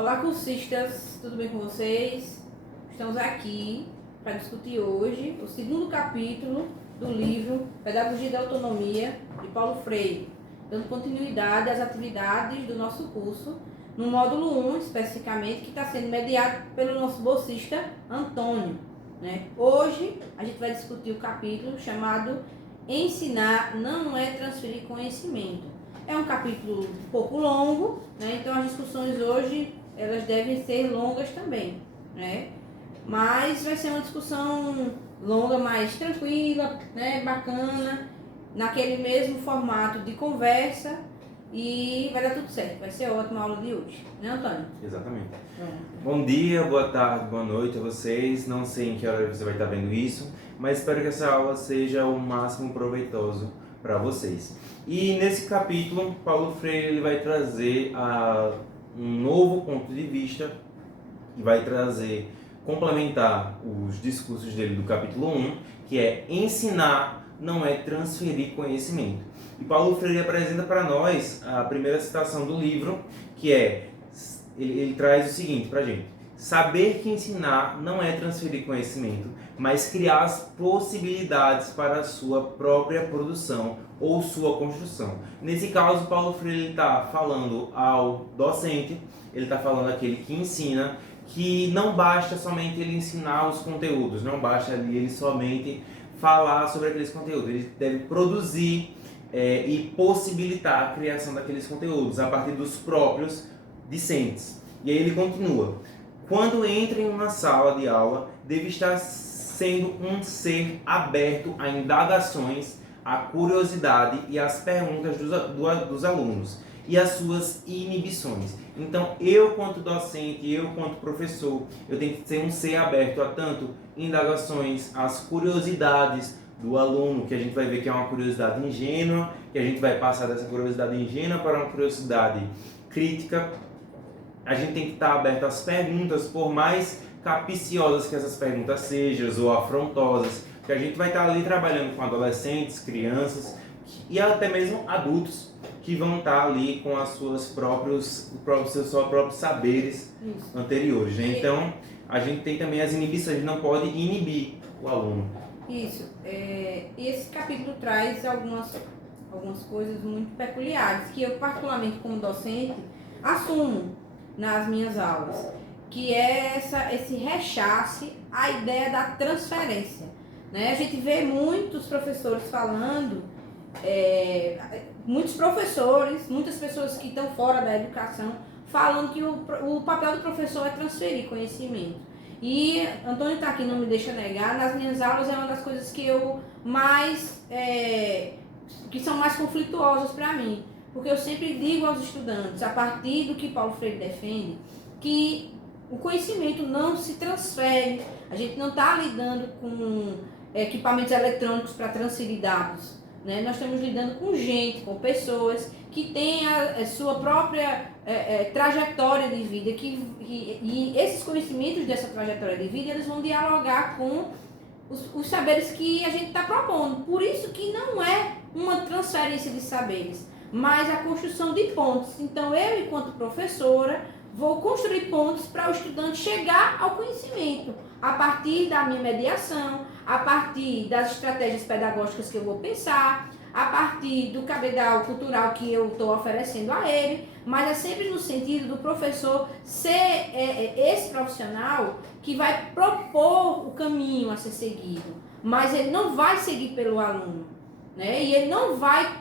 Olá, cursistas, tudo bem com vocês? Estamos aqui para discutir hoje o segundo capítulo do livro Pedagogia da Autonomia, de Paulo Freire, dando continuidade às atividades do nosso curso, no módulo 1, especificamente, que está sendo mediado pelo nosso bolsista Antônio. Hoje, a gente vai discutir o capítulo chamado Ensinar não é transferir conhecimento. É um capítulo um pouco longo, então as discussões hoje elas devem ser longas também, mas vai ser uma discussão longa, mais tranquila, bacana, naquele mesmo formato de conversa, e vai dar tudo certo, vai ser ótima a aula de hoje, Antônio? Exatamente. Bom dia, boa tarde, boa noite a vocês. Não sei em que hora você vai estar vendo isso, mas espero que essa aula seja o máximo proveitoso para vocês. E nesse capítulo, Paulo Freire ele vai trazer um novo ponto de vista e vai complementar os discursos dele do capítulo 1, que é ensinar não é transferir conhecimento. E Paulo Freire apresenta para nós a primeira citação do livro, que é, ele traz o seguinte para a gente: saber que ensinar não é transferir conhecimento, mas criar as possibilidades para a sua própria produção ou sua construção. Nesse caso, Paulo Freire está falando ao docente, ele está falando àquele que ensina, que não basta somente ele ensinar os conteúdos, não basta ele somente falar sobre aqueles conteúdos, ele deve produzir e possibilitar a criação daqueles conteúdos a partir dos próprios discentes. E aí ele continua: quando entra em uma sala de aula, deve estar sendo um ser aberto a indagações, a curiosidade e as perguntas dos alunos e as suas inibições. Então, eu quanto docente, eu quanto professor, eu tenho que ser um ser aberto a tanto indagações, as curiosidades do aluno, que a gente vai ver que é uma curiosidade ingênua, que a gente vai passar dessa curiosidade ingênua para uma curiosidade crítica. A gente tem que estar aberto às perguntas, por mais capciosas que essas perguntas sejam, ou afrontosas, que a gente vai estar ali trabalhando com adolescentes, crianças e até mesmo adultos que vão estar ali com seus próprios saberes anteriores. Então, a gente tem também as inibições, a gente não pode inibir o aluno. Isso. E esse capítulo traz algumas coisas muito peculiares, que eu, particularmente como docente, assumo nas minhas aulas, que é esse rechace à ideia da transferência. A gente vê muitos professores falando, muitas pessoas que estão fora da educação, falando que o papel do professor é transferir conhecimento. E Antônio está aqui, não me deixa negar, nas minhas aulas é uma das coisas que eu mais, que são mais conflituosas para mim. Porque eu sempre digo aos estudantes, a partir do que Paulo Freire defende, que o conhecimento não se transfere. A gente não está lidando com equipamentos eletrônicos para transferir dados. Nós estamos lidando com gente, com pessoas que têm a sua própria trajetória de vida, e esses conhecimentos dessa trajetória de vida, eles vão dialogar com os saberes que a gente está propondo. Por isso que não é uma transferência de saberes, mas a construção de pontes. Então, eu, enquanto professora, vou construir pontes para o estudante chegar ao conhecimento, a partir da minha mediação, a partir das estratégias pedagógicas que eu vou pensar, a partir do cabedal cultural que eu estou oferecendo a ele, mas é sempre no sentido do professor ser esse profissional que vai propor o caminho a ser seguido, mas ele não vai seguir pelo aluno, e ele não vai...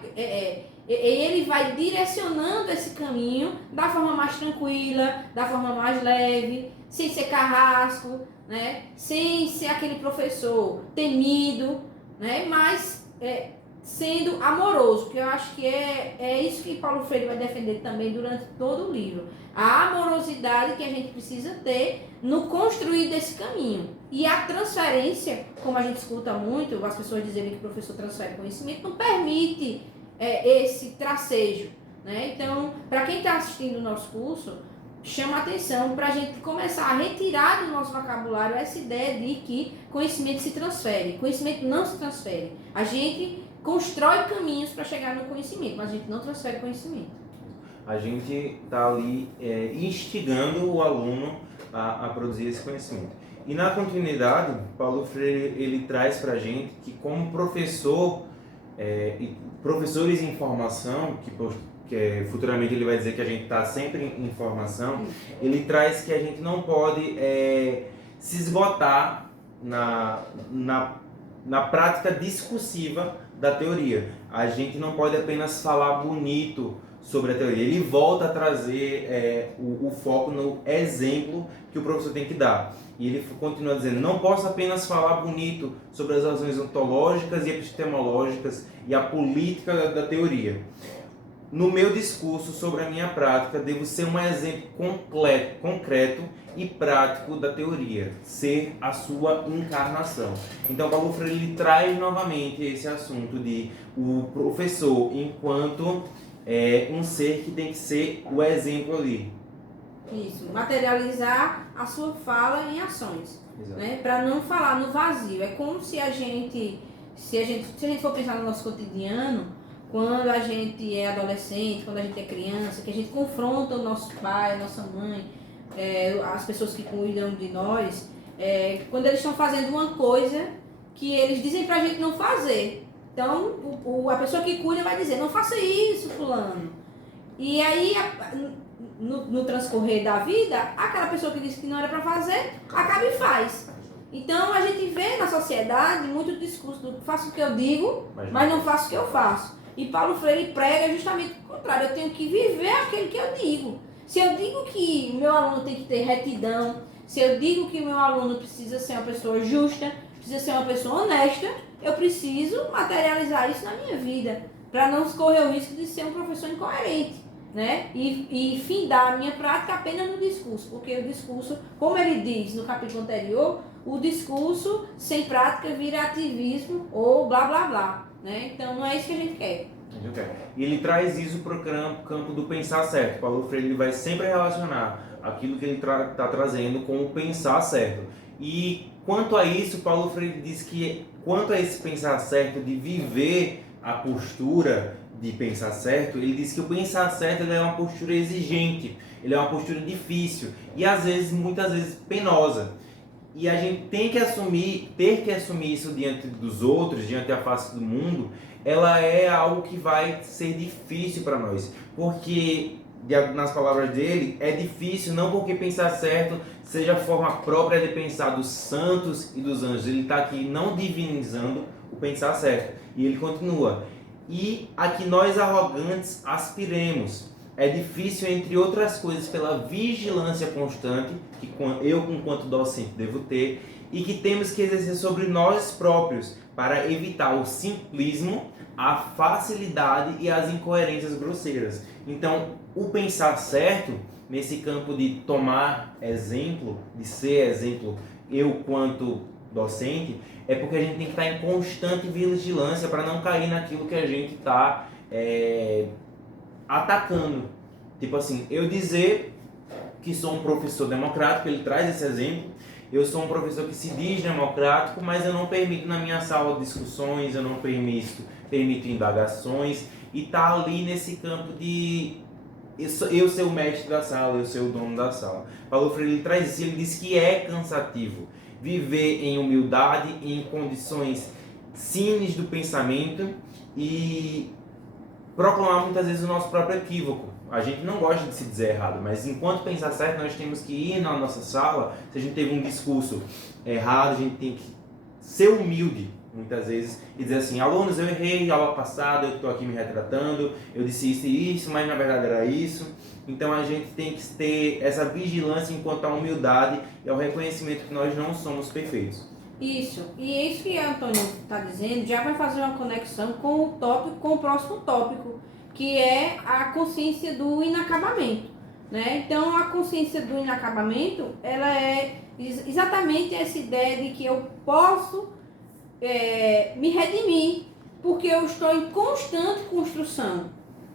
ele vai direcionando esse caminho da forma mais tranquila, da forma mais leve, sem ser carrasco, sem ser aquele professor temido, mas sendo amoroso, porque eu acho que é isso que Paulo Freire vai defender também durante todo o livro. A amorosidade que a gente precisa ter no construir desse caminho. E a transferência, como a gente escuta muito, as pessoas dizerem que o professor transfere conhecimento, não permite esse tracejo. Então, para quem está assistindo o nosso curso, chama a atenção para a gente começar a retirar do nosso vocabulário essa ideia de que conhecimento se transfere. Conhecimento não se transfere. A gente constrói caminhos para chegar no conhecimento, mas a gente não transfere conhecimento. A gente está ali instigando o aluno a produzir esse conhecimento. E na continuidade, Paulo Freire ele traz para a gente que como professor, e professores em formação, que futuramente ele vai dizer que a gente está sempre em formação, ele traz que a gente não pode se esgotar na prática discursiva da teoria. A gente não pode apenas falar bonito sobre a teoria. Ele volta a trazer o foco no exemplo que o professor tem que dar. E ele continua dizendo, não posso apenas falar bonito sobre as razões ontológicas e epistemológicas e a política da teoria. No meu discurso sobre a minha prática, devo ser um exemplo concreto e prático da teoria, ser a sua encarnação. Então, Paulo Freire ele traz novamente esse assunto de o professor enquanto um ser que tem que ser o exemplo ali. Isso, materializar a sua fala em ações, né? Para não falar no vazio. É como se a gente for pensar no nosso cotidiano, quando a gente é adolescente, quando a gente é criança, que a gente confronta o nosso pai, a nossa mãe, as pessoas que cuidam de nós, quando eles estão fazendo uma coisa que eles dizem pra gente não fazer. Então, a pessoa que cuida vai dizer, não faça isso, fulano. E aí, no transcorrer da vida, aquela pessoa que disse que não era pra fazer, acaba e faz. Então, a gente vê na sociedade muito discurso do faço o que eu digo, mas não faço o que eu faço. E Paulo Freire prega justamente o contrário, eu tenho que viver aquilo que eu digo. Se eu digo que o meu aluno tem que ter retidão, se eu digo que o meu aluno precisa ser uma pessoa justa, precisa ser uma pessoa honesta, eu preciso materializar isso na minha vida, para não correr o risco de ser um professor incoerente, né? E findar a minha prática apenas no discurso, porque o discurso, como ele diz no capítulo anterior, o discurso sem prática vira ativismo ou blá blá blá, né? Então não é isso que a gente quer. E ele traz isso para o campo do pensar certo. Paulo Freire ele vai sempre relacionar aquilo que ele está trazendo com o pensar certo. E quanto a isso, Paulo Freire diz que quanto a esse pensar certo de viver a postura de pensar certo, ele diz que o pensar certo ele é uma postura exigente, ele é uma postura difícil e às vezes, muitas vezes penosa. E a gente ter que assumir isso diante dos outros, diante da face do mundo, ela é algo que vai ser difícil para nós. Porque, nas palavras dele, é difícil não porque pensar certo seja a forma própria de pensar dos santos e dos anjos. Ele está aqui não divinizando o pensar certo. E ele continua. E a que nós arrogantes aspiremos. É difícil, entre outras coisas, pela vigilância constante que eu, enquanto docente, devo ter e que temos que exercer sobre nós próprios para evitar o simplismo, a facilidade e as incoerências grosseiras. Então, o pensar certo, nesse campo de tomar exemplo, de ser exemplo, eu quanto docente, é porque a gente tem que estar em constante vigilância para não cair naquilo que a gente está atacando. Tipo assim, eu dizer que sou um professor democrático, ele traz esse exemplo, eu sou um professor que se diz democrático, mas eu não permito na minha sala discussões, eu não permito indagações, e tá ali nesse campo de eu ser o mestre da sala, eu ser o dono da sala. Paulo Freire ele traz isso, ele diz que é cansativo viver em humildade, em condições simples do pensamento e proclamar muitas vezes o nosso próprio equívoco. A gente não gosta de se dizer errado, mas enquanto pensar certo, nós temos que ir na nossa sala. Se a gente teve um discurso errado, a gente tem que ser humilde, muitas vezes, e dizer assim, alunos, eu errei aula passada, eu estou aqui me retratando, eu disse isso e isso, mas na verdade era isso. Então a gente tem que ter essa vigilância enquanto à humildade e ao reconhecimento que nós não somos perfeitos. Isso, e é isso que o Antônio está dizendo, já vai fazer uma conexão com o tópico, com o próximo tópico, que é a consciência do inacabamento, né? Então, a consciência do inacabamento, ela é exatamente essa ideia de que eu posso me redimir, porque eu estou em constante construção,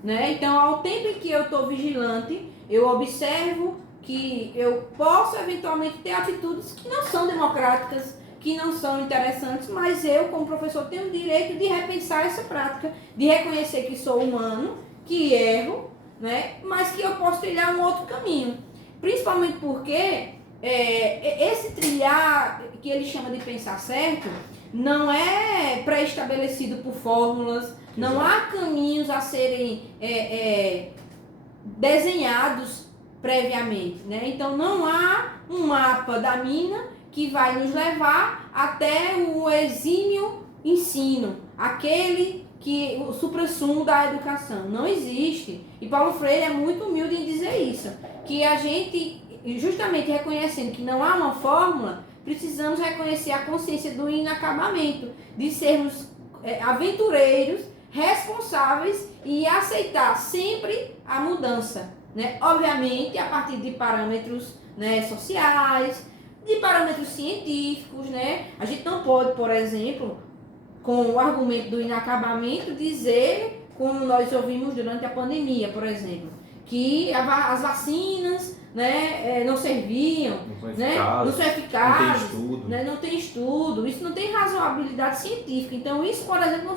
né? Então, ao tempo em que eu estou vigilante, eu observo que eu posso eventualmente ter atitudes que não são democráticas, que não são interessantes, mas eu, como professor, tenho o direito de repensar essa prática, de reconhecer que sou humano, que erro, né? Mas que eu posso trilhar um outro caminho. Principalmente porque esse trilhar, que ele chama de pensar certo, não é pré-estabelecido por fórmulas, não há caminhos a serem desenhados previamente, né? Então não há um mapa da mina que vai nos levar até o exímio ensino, aquele que o suprassumo da educação. Não existe. E Paulo Freire é muito humilde em dizer isso, que a gente, justamente reconhecendo que não há uma fórmula, precisamos reconhecer a consciência do inacabamento, de sermos aventureiros, responsáveis e aceitar sempre a mudança, né? Obviamente a partir de parâmetros, né, sociais, de parâmetros científicos, né? A gente não pode, por exemplo, com o argumento do inacabamento, dizer, como nós ouvimos durante a pandemia, por exemplo, que as vacinas, né, não serviam, não são eficazes, não tem estudo, isso não tem razoabilidade científica. Então isso, por exemplo,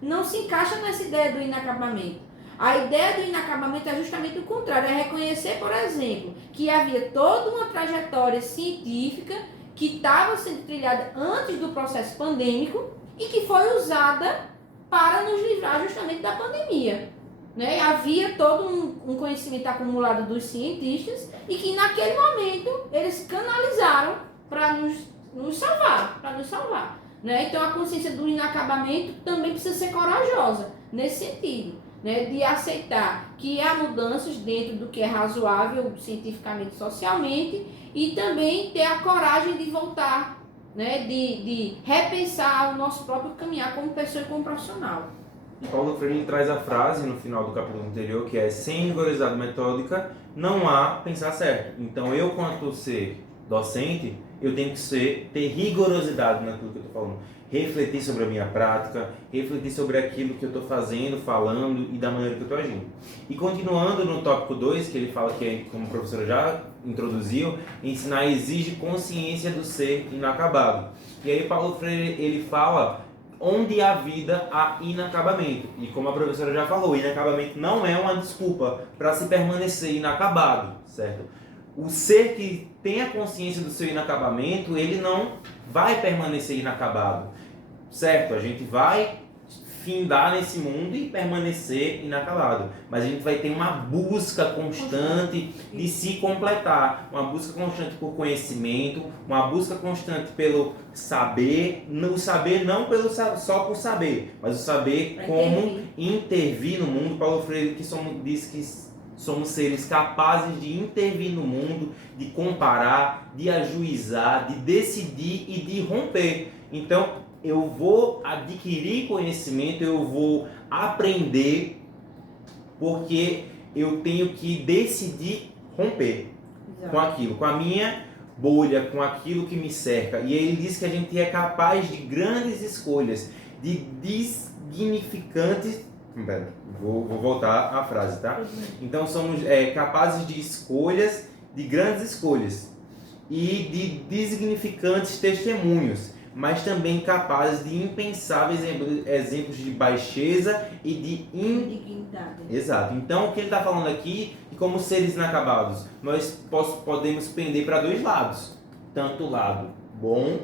não se encaixa nessa ideia do inacabamento. A ideia do inacabamento é justamente o contrário, é reconhecer, por exemplo, que havia toda uma trajetória científica que estava sendo trilhada antes do processo pandêmico e que foi usada para nos livrar justamente da pandemia, né? Havia todo um conhecimento acumulado dos cientistas e que naquele momento eles canalizaram para nos salvar, né? Então a consciência do inacabamento também precisa ser corajosa nesse sentido, né? De aceitar que há mudanças dentro do que é razoável cientificamente, socialmente, e também ter a coragem de voltar, né, de repensar o nosso próprio caminhar como pessoa e como profissional. Paulo Freire traz a frase no final do capítulo anterior, que é: sem rigorosidade metódica não há pensar certo. Então eu, quanto ser docente, eu tenho que ter rigorosidade naquilo que eu estou falando. Refletir sobre a minha prática, refletir sobre aquilo que eu estou fazendo, falando e da maneira que eu estou agindo. E continuando no tópico 2, que ele fala que, como o professor já introduziu, ensinar exige consciência do ser inacabado. E aí Paulo Freire, ele fala onde há vida há inacabamento. E como a professora já falou, inacabamento não é uma desculpa para se permanecer inacabado, certo? O ser que tem a consciência do seu inacabamento, ele não vai permanecer inacabado, certo? A gente vai findar nesse mundo e permanecer inacabado, mas a gente vai ter uma busca constante de se completar, uma busca constante por conhecimento, uma busca constante pelo saber, o saber não só por saber, mas o saber como intervir no mundo. Paulo Freire diz que somos seres capazes de intervir no mundo, de comparar, de ajuizar, de decidir e de romper. Então, eu vou adquirir conhecimento, eu vou aprender, porque eu tenho que decidir romper com aquilo, com a minha bolha, com aquilo que me cerca. E ele diz que a gente é capaz de grandes escolhas, de dignificantes... Vou voltar à frase, tá? Então somos capazes de escolhas, de grandes escolhas e de designificantes testemunhos, mas também capazes de impensáveis exemplos de baixeza e de indignidade. Exato. Então o que ele está falando aqui, que como seres inacabados, nós podemos pender para dois lados, tanto o lado bom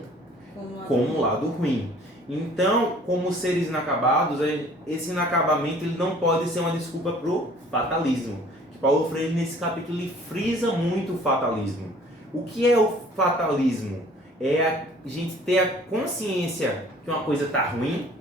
como o lado ruim. Então, como seres inacabados, esse inacabamento ele não pode ser uma desculpa para o fatalismo. Que Paulo Freire, nesse capítulo, ele frisa muito o fatalismo. O que é o fatalismo? É a gente ter a consciência que uma coisa está ruim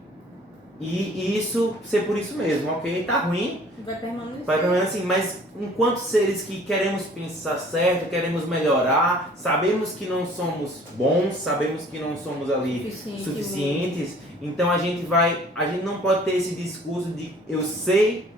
e isso ser por isso mesmo, ok? Está ruim, vai permanecer assim, mas enquanto seres que queremos pensar certo, queremos melhorar, sabemos que não somos bons, sabemos que não somos ali suficientes, então a gente não pode ter esse discurso de eu sei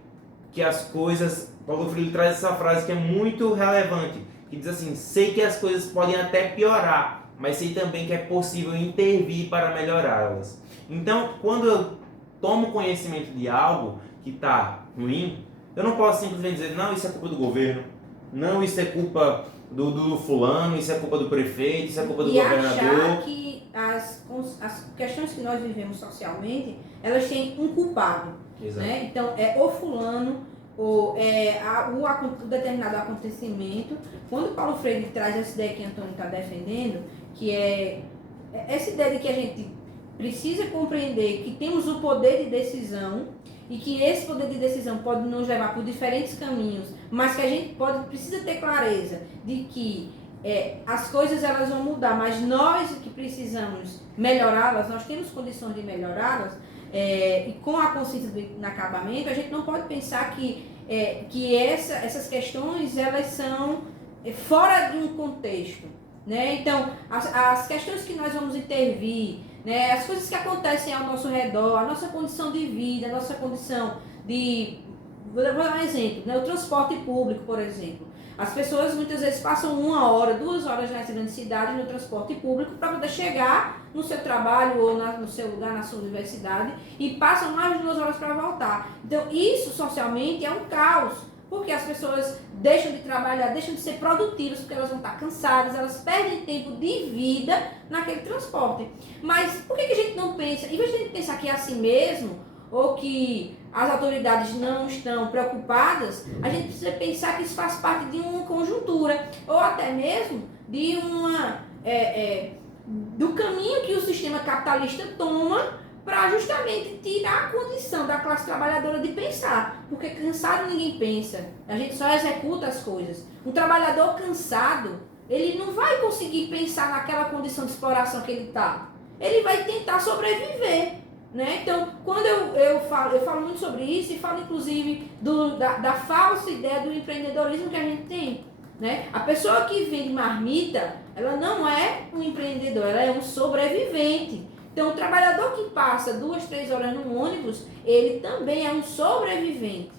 que as coisas... Paulo Freire traz essa frase que é muito relevante, que diz assim: sei que as coisas podem até piorar, mas sei também que é possível intervir para melhorá-las. Então, quando eu tomo conhecimento de algo que está ruim, eu não posso simplesmente dizer: não, isso é culpa do governo, não, isso é culpa do fulano, isso é culpa do prefeito, isso é culpa do governador. E achar que as questões que nós vivemos socialmente, elas têm um culpado, né? Então, é o fulano o determinado acontecimento. Quando Paulo Freire traz essa ideia que Antônio está defendendo, que é essa ideia de que a gente precisa compreender que temos o poder de decisão e que esse poder de decisão pode nos levar por diferentes caminhos, mas que a gente precisa ter clareza de que as coisas elas vão mudar, mas nós que precisamos melhorá-las, nós temos condições de melhorá-las, e com a consciência do inacabamento, a gente não pode pensar que essas questões elas são fora de um contexto, né? Então, as questões que nós vamos intervir, né, as coisas que acontecem ao nosso redor, a nossa condição de vida, a nossa condição de... Vou dar um exemplo, né? O transporte público, por exemplo. As pessoas muitas vezes passam 1 hora, 2 horas nas grandes cidades no transporte público para poder chegar no seu trabalho ou no seu lugar, na sua universidade, e passam mais de 2 horas para voltar. Então, isso socialmente é um caos, porque as pessoas deixam de trabalhar, deixam de ser produtivas, porque elas vão estar cansadas, elas perdem tempo de vida naquele transporte. Mas por que a gente não pensa, em vez de a gente pensar que é assim mesmo, ou que as autoridades não estão preocupadas, a gente precisa pensar que isso faz parte de uma conjuntura, ou até mesmo de do caminho que o sistema capitalista toma para justamente tirar a condição da classe trabalhadora de pensar, porque cansado ninguém pensa, a gente só executa as coisas. Um trabalhador cansado, ele não vai conseguir pensar naquela condição de exploração que ele está, ele vai tentar sobreviver, né? Então, quando eu falo muito sobre isso, e falo inclusive da falsa ideia do empreendedorismo que a gente tem, né? A pessoa que vende marmita, ela não é um empreendedor, ela é um sobrevivente. Então, o trabalhador que passa 2, 3 horas no ônibus, ele também é um sobrevivente,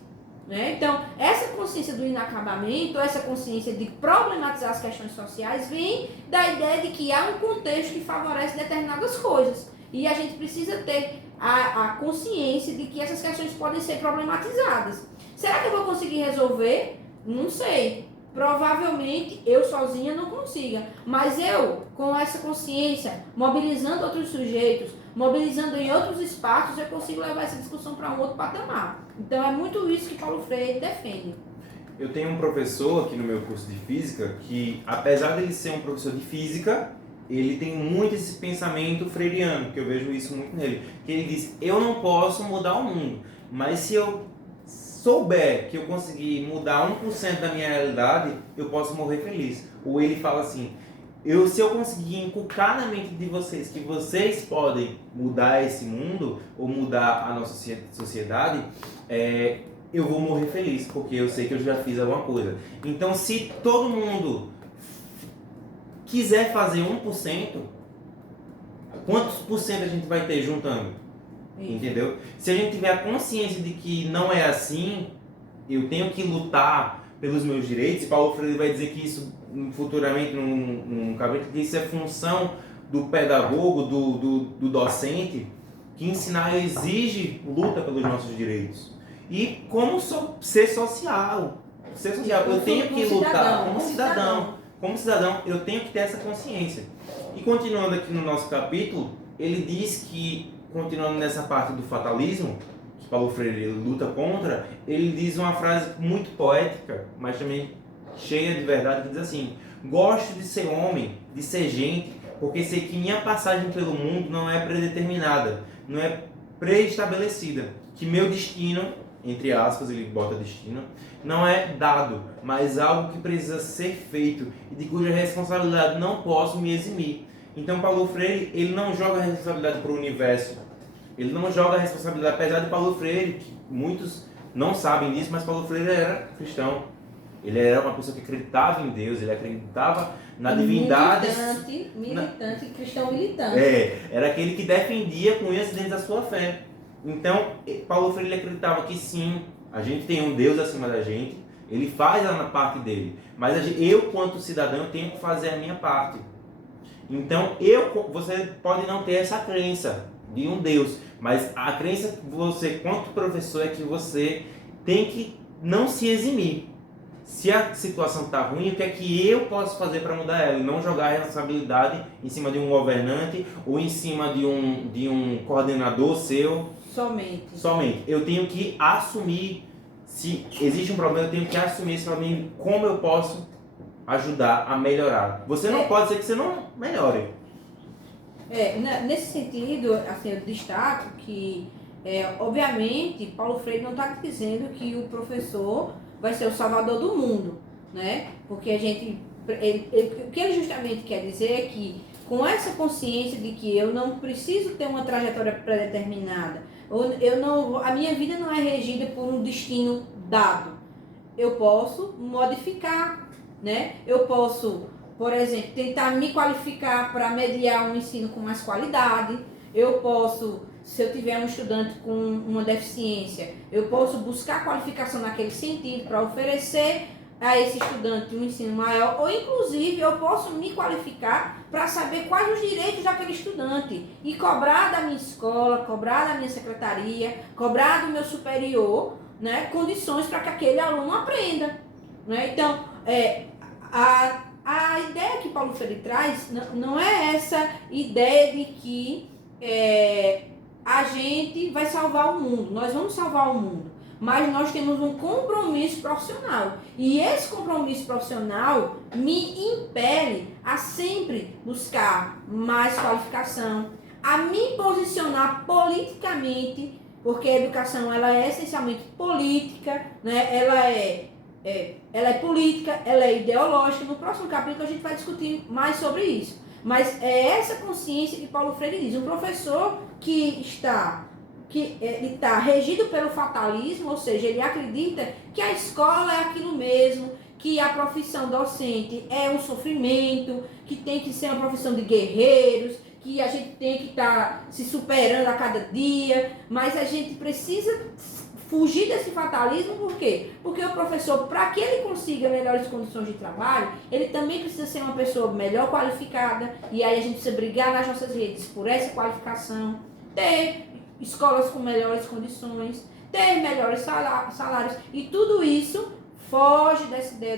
né? Então, essa consciência do inacabamento, essa consciência de problematizar as questões sociais, vem da ideia de que há um contexto que favorece determinadas coisas. E a gente precisa ter a consciência de que essas questões podem ser problematizadas. Será que eu vou conseguir resolver? Não sei. Provavelmente eu sozinha não consiga, mas eu, com essa consciência, mobilizando outros sujeitos, mobilizando em outros espaços, eu consigo levar essa discussão para um outro patamar. Então é muito isso que Paulo Freire defende. Eu tenho um professor aqui no meu curso de física que, apesar de ele ser um professor de física, ele tem muito esse pensamento freiriano, que eu vejo isso muito nele, que ele diz, eu não posso mudar o mundo, mas se eu souber que eu consegui mudar 1% da minha realidade, eu posso morrer feliz. Ou ele fala assim, se eu conseguir inculcar na mente de vocês que vocês podem mudar esse mundo, ou mudar a nossa sociedade, eu vou morrer feliz, porque eu sei que eu já fiz alguma coisa. Então, se todo mundo quiser fazer 1%, quantos por cento a gente vai ter juntando? Entendeu? Se a gente tiver a consciência de que não é assim, eu tenho que lutar pelos meus direitos, Paulo Freire vai dizer que isso futuramente num capítulo, que isso é função do pedagogo, do docente, que ensinar exige luta pelos nossos direitos. E como ser social, eu tenho que lutar como cidadão. Como cidadão, eu tenho que ter essa consciência. E continuando aqui no nosso capítulo, ele diz que, continuando nessa parte do fatalismo, que Paulo Freire luta contra, ele diz uma frase muito poética, mas também cheia de verdade, que diz assim, gosto de ser homem, de ser gente, porque sei que minha passagem pelo mundo não é predeterminada, não é pré-estabelecida, que meu destino, entre aspas, ele bota destino, não é dado, mas algo que precisa ser feito e de cuja responsabilidade não posso me eximir. Então Paulo Freire, ele não joga a responsabilidade para o universo, ele não joga a responsabilidade, apesar de Paulo Freire, que muitos não sabem disso, mas Paulo Freire era cristão, ele era uma pessoa que acreditava em Deus, ele acreditava na divindade. Militante, cristão militante. Era aquele que defendia com unhas e dentes a sua fé. Então, Paulo Freire acreditava que sim, a gente tem um Deus acima da gente, ele faz a parte dele, mas eu, quanto cidadão, tenho que fazer a minha parte. Então, você pode não ter essa crença de um Deus, mas a crença que você, quanto professor, é que você tem que não se eximir. Se a situação está ruim, o que é que eu posso fazer para mudar ela? E não jogar a responsabilidade em cima de um governante ou em cima de um coordenador seu. Somente. Eu tenho que assumir Se existe um problema, eu tenho que assumir esse problema e como eu posso ajudar a melhorar. Você não pode ser que você não melhore. Nesse sentido, assim, eu destaco que, obviamente, Paulo Freire não está dizendo que o professor vai ser o salvador do mundo, né? Porque o que ele justamente quer dizer é que, com essa consciência de que eu não preciso ter uma trajetória pré-determinada, a minha vida não é regida por um destino dado. Eu posso modificar, né? Eu posso, por exemplo, tentar me qualificar para mediar um ensino com mais qualidade. Eu posso, se eu tiver um estudante com uma deficiência, eu posso buscar qualificação naquele sentido para oferecer a esse estudante um ensino maior, ou inclusive eu posso me qualificar para saber quais os direitos daquele estudante e cobrar da minha escola, cobrar da minha secretaria, cobrar do meu superior, né, condições para que aquele aluno aprenda, né? Então, a ideia que Paulo Freire traz não é essa ideia de que a gente vai salvar o mundo, nós vamos salvar o mundo, mas nós temos um compromisso profissional. E esse compromisso profissional me impele a sempre buscar mais qualificação, a me posicionar politicamente, porque a educação ela é essencialmente política, né? Ela é política, ela é ideológica. No próximo capítulo a gente vai discutir mais sobre isso. Mas é essa consciência que Paulo Freire diz. Um professor que está regido pelo fatalismo, ou seja, ele acredita que a escola é aquilo mesmo, que a profissão docente é um sofrimento, que tem que ser uma profissão de guerreiros, que a gente tem que estar se superando a cada dia, mas a gente precisa fugir desse fatalismo. Por quê? Porque o professor, para que ele consiga melhores condições de trabalho, ele também precisa ser uma pessoa melhor qualificada, e aí a gente precisa brigar nas nossas redes por essa qualificação, ter escolas com melhores condições, ter melhores salários, e tudo isso foge dessa ideia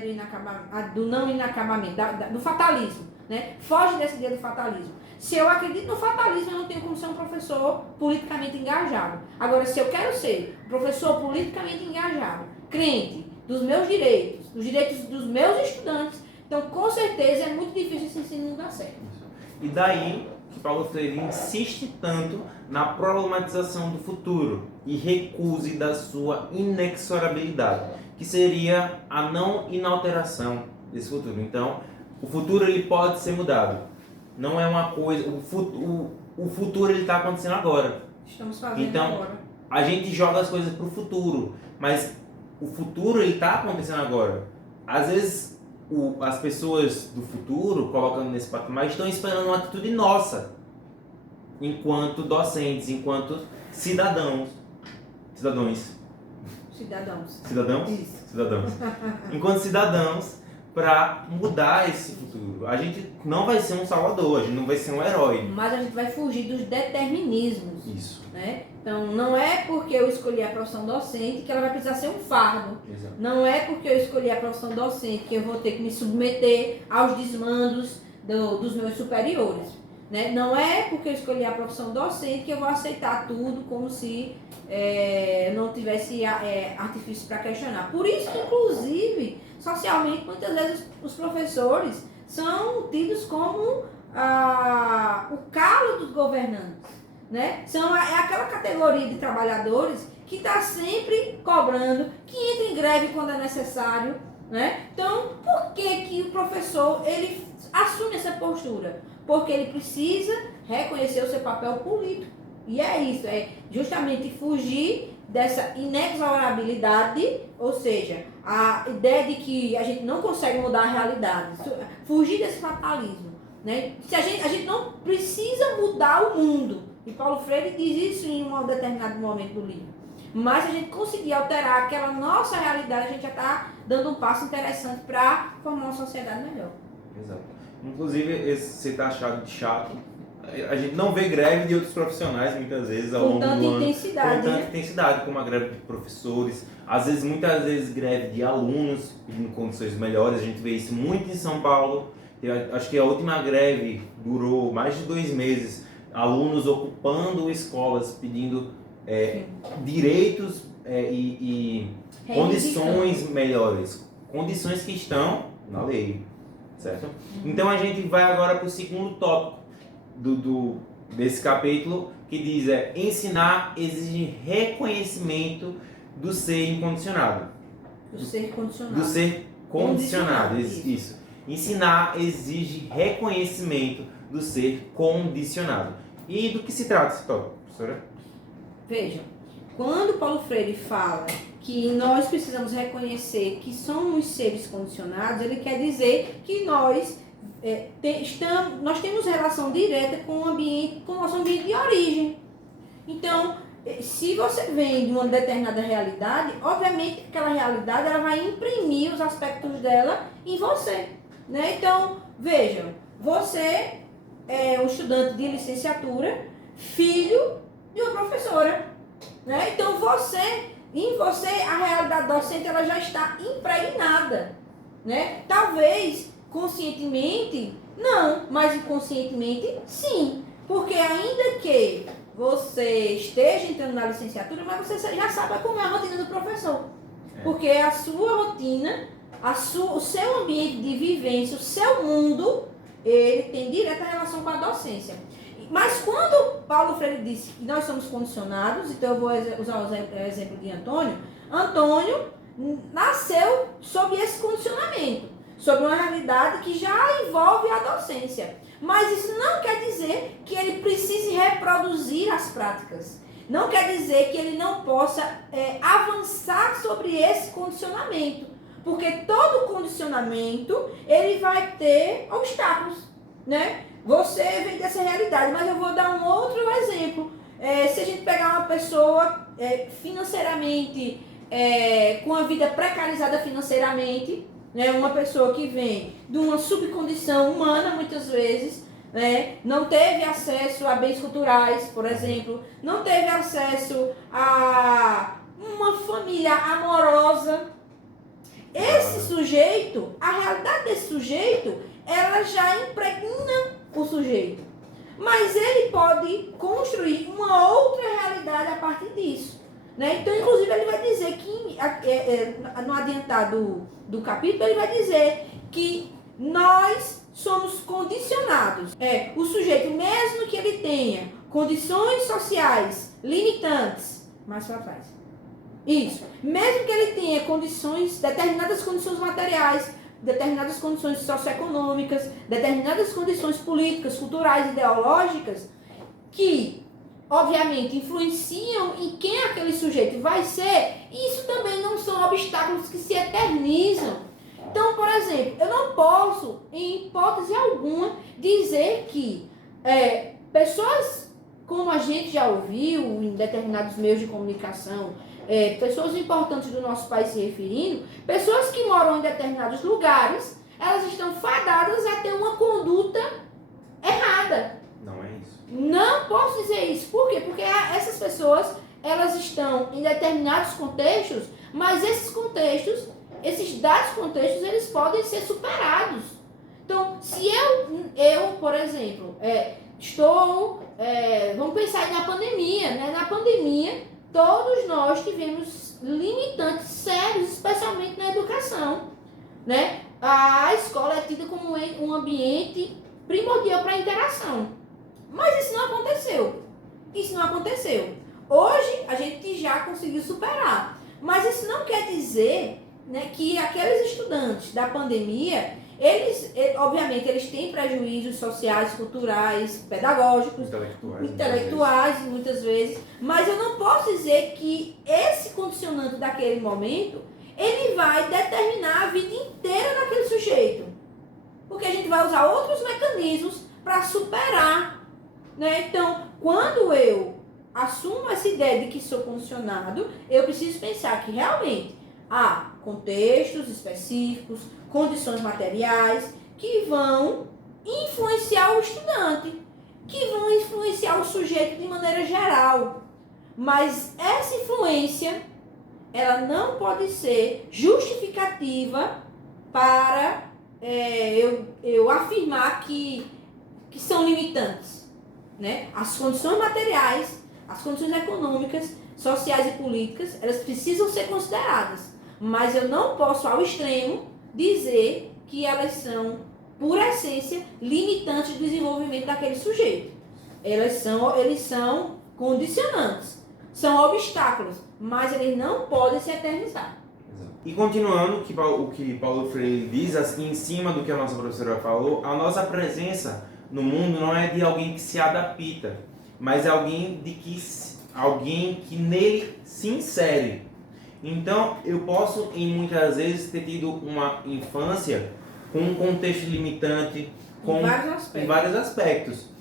do não inacabamento, do fatalismo, né? Foge dessa ideia do fatalismo. Se eu acredito no fatalismo, eu não tenho como ser um professor politicamente engajado. Agora, se eu quero ser um professor politicamente engajado, crente dos meus direitos, dos direitos dos meus estudantes, então, com certeza, é muito difícil esse ensino não dar certo. E daí que Paulo Freire insiste tanto na problematização do futuro e recuse da sua inexorabilidade, que seria a não inalteração desse futuro. Então, o futuro ele pode ser mudado. Não é uma coisa... O futuro ele está acontecendo agora. Estamos fazendo então, agora. A gente joga as coisas para o futuro, mas o futuro ele está acontecendo agora. Às vezes, as pessoas do futuro, colocando nesse patamar, estão esperando uma atitude nossa, enquanto docentes, enquanto cidadãos. Cidadãos? Isso. Cidadãos. Enquanto cidadãos, para mudar esse futuro. A gente não vai ser um salvador, a gente não vai ser um herói. Mas a gente vai fugir dos determinismos. Isso. Né? Então, não é porque eu escolhi a profissão docente que ela vai precisar ser um fardo. Exato. Não é porque eu escolhi a profissão docente que eu vou ter que me submeter aos desmandos dos meus superiores. Né? Não é porque eu escolhi a profissão docente que eu vou aceitar tudo como se não tivesse artifício para questionar. Por isso que, inclusive, socialmente, muitas vezes os professores são tidos como o calo dos governantes. Né? É aquela categoria de trabalhadores que está sempre cobrando, que entra em greve quando é necessário. Né? Então, por que o professor ele assume essa postura? Porque ele precisa reconhecer o seu papel político. E é isso, é justamente fugir dessa inexorabilidade, ou seja, a ideia de que a gente não consegue mudar a realidade, fugir desse fatalismo. Né? A gente não precisa mudar o mundo, e Paulo Freire diz isso em um determinado momento do livro, mas se a gente conseguir alterar aquela nossa realidade, a gente já está dando um passo interessante para formar uma sociedade melhor. Exato. Inclusive, você está achado de chato. A gente não vê greve de outros profissionais muitas vezes ao longo do ano. Com tanta intensidade, como a greve de professores. Muitas vezes greve de alunos pedindo condições melhores. A gente vê isso muito em São Paulo. Acho que a última greve durou mais de 2 meses. Alunos ocupando escolas, pedindo direitos e condições melhores, condições que estão na lei, certo? Então a gente vai agora para o segundo tópico desse capítulo, que diz ensinar exige reconhecimento do ser incondicionado. Do ser condicionado. Do ser condicionado, isso. Ensinar exige reconhecimento do ser condicionado. E do que se trata esse tópico, professora? Vejam, quando Paulo Freire fala que nós precisamos reconhecer que somos seres condicionados, ele quer dizer que nós temos relação direta com o ambiente, com o nosso ambiente de origem. Então, se você vem de uma determinada realidade, obviamente aquela realidade ela vai imprimir os aspectos dela em você, né? Então, vejam, você é um estudante de licenciatura, filho de uma professora, né? Então, em você a realidade docente ela já está impregnada, né? Talvez conscientemente não, mas inconscientemente sim, porque ainda que você esteja entrando na licenciatura, mas você já sabe como é a rotina do professor. Porque a sua rotina, o seu ambiente de vivência, o seu mundo, ele tem direta relação com a docência. Mas quando Paulo Freire disse que nós somos condicionados, então eu vou usar o exemplo de Antônio. Antônio nasceu sob esse condicionamento, sob uma realidade que já envolve a docência. Mas isso não quer dizer que ele precise reproduzir as práticas. Não quer dizer que ele não possa avançar sobre esse condicionamento. Porque todo condicionamento, ele vai ter obstáculos, né? Você vem dessa realidade, mas eu vou dar um outro exemplo. Se a gente pegar uma pessoa financeiramente, com a vida precarizada financeiramente, né, uma pessoa que vem de uma subcondição humana, muitas vezes, né, não teve acesso a bens culturais, por exemplo, não teve acesso a uma família amorosa. Esse sujeito, a realidade desse sujeito, ela já impregna o sujeito. Mas ele pode construir uma outra realidade a partir disso. Né? Então, inclusive, ele vai dizer que, no adiantar do capítulo, ele vai dizer que nós somos condicionados. O sujeito, mesmo que ele tenha condições sociais limitantes, mais para trás. Isso. Mesmo que ele tenha determinadas condições materiais, determinadas condições socioeconômicas, determinadas condições políticas, culturais, ideológicas, que obviamente influenciam em quem aquele sujeito vai ser, isso também não são obstáculos que se eternizam. Então, por exemplo, eu não posso, em hipótese alguma, dizer que pessoas, como a gente já ouviu em determinados meios de comunicação, pessoas importantes do nosso país se referindo, pessoas que moram em determinados lugares, elas estão fadadas a ter uma conduta errada. Não é isso. Não posso dizer isso. Por quê? Porque essas pessoas, elas estão em determinados contextos, mas esses contextos, esses dados contextos, eles podem ser superados. Então, se eu por exemplo, vamos pensar aí na pandemia, né? Na pandemia, todos nós tivemos limitantes sérios, especialmente na educação, né? A escola é tida como um ambiente primordial para a interação. Mas isso não aconteceu. Isso não aconteceu. Hoje a gente já conseguiu superar. Mas isso não quer dizer, né, que aqueles estudantes da pandemia, obviamente, eles têm prejuízos sociais, culturais, pedagógicos, intelectuais muitas vezes. Mas eu não posso dizer que esse condicionante daquele momento, ele vai determinar a vida inteira daquele sujeito. Porque a gente vai usar outros mecanismos para superar. Né? Então, quando eu assumo essa ideia de que sou condicionado, eu preciso pensar que realmente há contextos específicos, condições materiais que vão influenciar o estudante, que vão influenciar o sujeito de maneira geral. Mas essa influência, ela não pode ser justificativa para eu afirmar que são limitantes. Né? As condições materiais, as condições econômicas, sociais e políticas, elas precisam ser consideradas. mas eu não posso ao extremo dizer que elas são, por essência, limitantes do desenvolvimento daquele sujeito. Eles são condicionantes, são obstáculos, mas eles não podem se eternizar. E continuando o que Paulo Freire diz, assim, em cima do que a nossa professora falou, a nossa presença no mundo não é de alguém que se adapta, mas é alguém que nele se insere. Então, eu posso, muitas vezes, ter tido uma infância com um contexto limitante, em vários aspectos.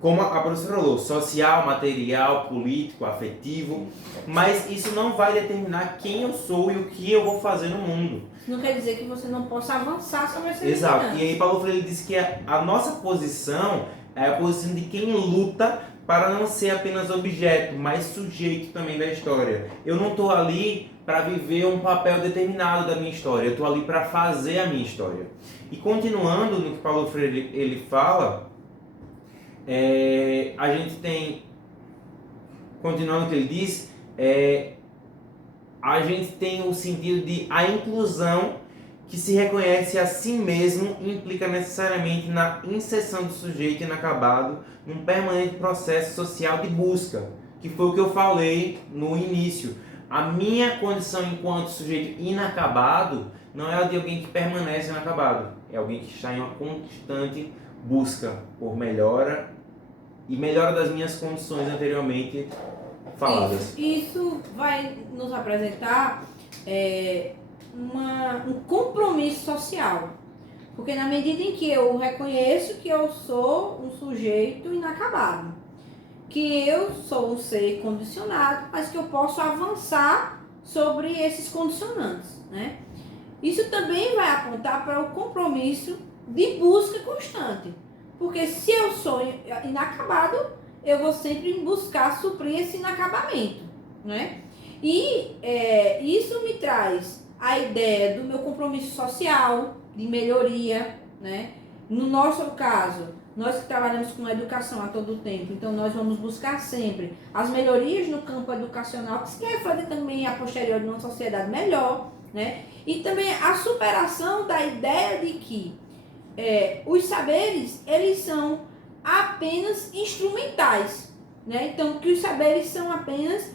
Como a professora falou, social, material, político, afetivo, mas isso não vai determinar quem eu sou e o que eu vou fazer no mundo. Não quer dizer que você não possa avançar sobre essa Exato. limitante. E aí Paulo Freire disse que a nossa posição é a posição de quem luta para não ser apenas objeto, mas sujeito também da história. Eu não estou ali para viver um papel determinado da minha história, eu estou ali para fazer a minha história. E continuando no que Paulo Freire ele fala, a gente tem, continuando o que ele diz, a gente tem o sentido de a inclusão que se reconhece a si mesmo implica necessariamente na inserção do sujeito inacabado num permanente processo social de busca, que foi o que eu falei no início. A minha condição enquanto sujeito inacabado não é a de alguém que permanece inacabado, é alguém que está em uma constante busca por melhora e melhora das minhas condições anteriormente faladas. Isso vai nos apresentar um compromisso social. Porque na medida em que eu reconheço que eu sou um sujeito inacabado, que eu sou um ser condicionado, mas que eu posso avançar sobre esses condicionantes, né? Isso também vai apontar para o compromisso de busca constante. Porque se eu sou inacabado, eu vou sempre buscar suprir esse inacabamento, né? E isso me traz a ideia do meu compromisso social, de melhoria, né? No nosso caso, nós que trabalhamos com a educação a todo tempo, então nós vamos buscar sempre as melhorias no campo educacional, que se refletem também a posteriori numa sociedade melhor, né? E também a superação da ideia de que os saberes, eles são apenas instrumentais, né? Então, que os saberes são apenas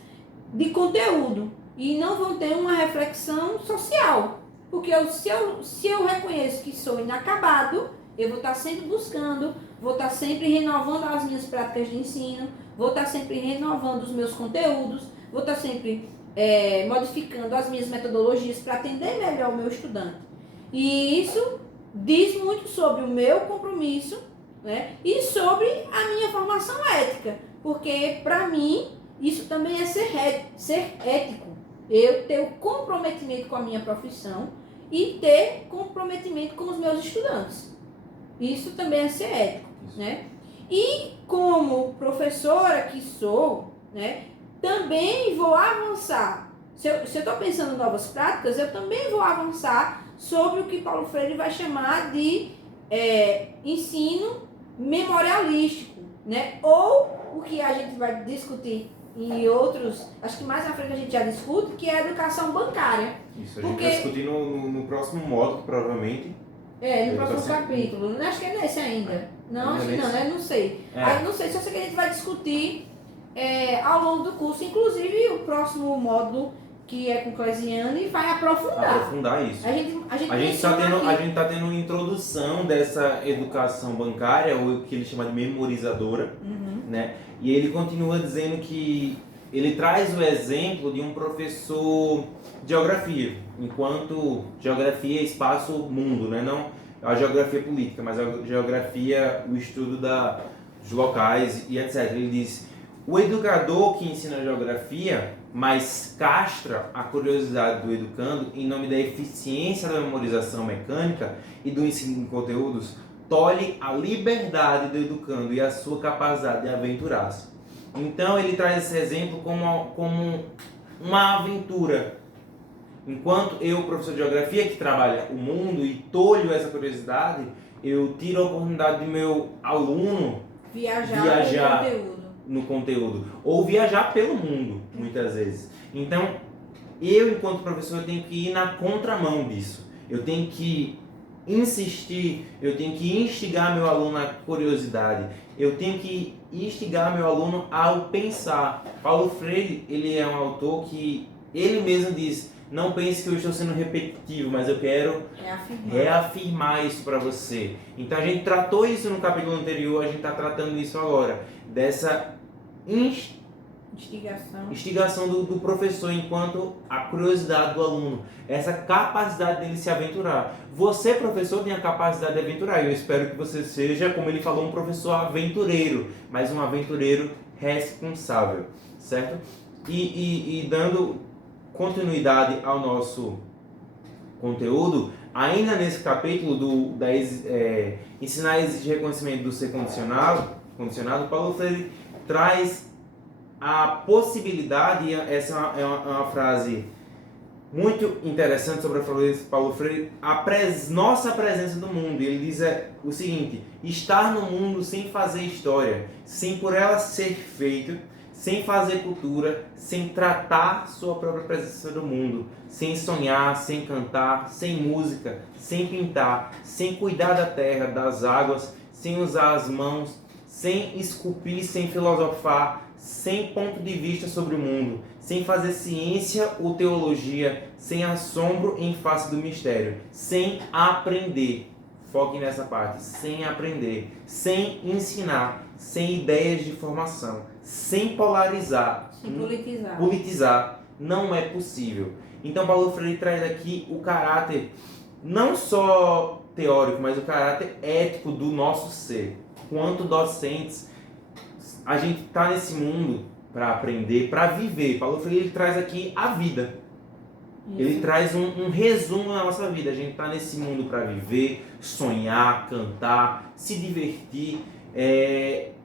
de conteúdo e não vão ter uma reflexão social. Porque se eu reconheço que sou inacabado, eu vou estar sempre buscando, vou estar sempre renovando as minhas práticas de ensino, vou estar sempre renovando os meus conteúdos, vou estar sempre modificando as minhas metodologias para atender melhor o meu estudante. E isso diz muito sobre o meu compromisso, né, e sobre a minha formação ética. Porque, para mim, isso também é ser ético. Eu ter o comprometimento com a minha profissão e ter comprometimento com os meus estudantes. Isso também é ser ético, né? E como professora que sou, né, também vou avançar. Se eu estou pensando em novas práticas, eu também vou avançar sobre o que Paulo Freire vai chamar de ensino memorialístico, né? Ou o que a gente vai discutir em outros, acho que mais na frente a gente já discute, que é a educação bancária. Isso, a gente vai discutir no próximo módulo, provavelmente. No próximo capítulo. Acho que é nesse ainda. Não, acho que não, né? Não sei. Aí não sei, só sei que a gente vai discutir ao longo do curso, inclusive o próximo módulo, que é com Clesiane, vai aprofundar Isso. A gente está tendo uma introdução dessa educação bancária, ou o que ele chama de memorizadora, né? E ele continua dizendo que ele traz o exemplo de um professor de geografia, enquanto geografia é espaço-mundo, né? Não a geografia política, mas a geografia, o estudo dos locais e etc. Ele diz: o educador que ensina geografia, mas castra a curiosidade do educando em nome da eficiência da memorização mecânica e do ensino de conteúdos, tolhe a liberdade do educando e a sua capacidade de aventurar-se. Então ele traz esse exemplo como uma aventura. Enquanto eu, professor de geografia, que trabalha o mundo e tolho essa curiosidade, eu tiro a oportunidade de meu aluno viajar no conteúdo, ou viajar pelo mundo, muitas vezes. Então, eu, enquanto professor, eu tenho que ir na contramão disso. Eu tenho que insistir, eu tenho que instigar meu aluno à curiosidade, eu tenho que instigar meu aluno ao pensar. Paulo Freire, ele é um autor que ele mesmo diz: não pense que eu estou sendo repetitivo, mas eu quero reafirmar isso para você. Então a gente tratou isso no capítulo anterior, a gente está tratando isso agora, dessa instigação do professor enquanto a curiosidade do aluno, essa capacidade dele se aventurar. Você, professor, tem a capacidade de aventurar. Eu espero que você seja, como ele falou, um professor aventureiro, mas um aventureiro responsável, certo? E dando continuidade ao nosso conteúdo, ainda nesse capítulo ensinar a exigir reconhecimento do ser condicionado, Paulo Freire traz a possibilidade, essa é uma frase muito interessante sobre a frase de Paulo Freire, nossa presença no mundo. Ele diz o seguinte: estar no mundo sem fazer história, sem por ela ser feito, sem fazer cultura, sem tratar sua própria presença no mundo, sem sonhar, sem cantar, sem música, sem pintar, sem cuidar da terra, das águas, sem usar as mãos, sem esculpir, sem filosofar, sem ponto de vista sobre o mundo, sem fazer ciência ou teologia, sem assombro em face do mistério, sem aprender. Foque nessa parte. Sem aprender, sem ensinar, sem ideias de formação, sem polarizar, sem politizar, não é possível. Então Paulo Freire traz aqui o caráter não só teórico, mas o caráter ético do nosso ser. Quanto docentes, a gente está nesse mundo para aprender, para viver. Paulo Freire ele traz aqui a vida. Isso. Ele traz um resumo da nossa vida. A gente está nesse mundo para viver, sonhar, cantar, se divertir.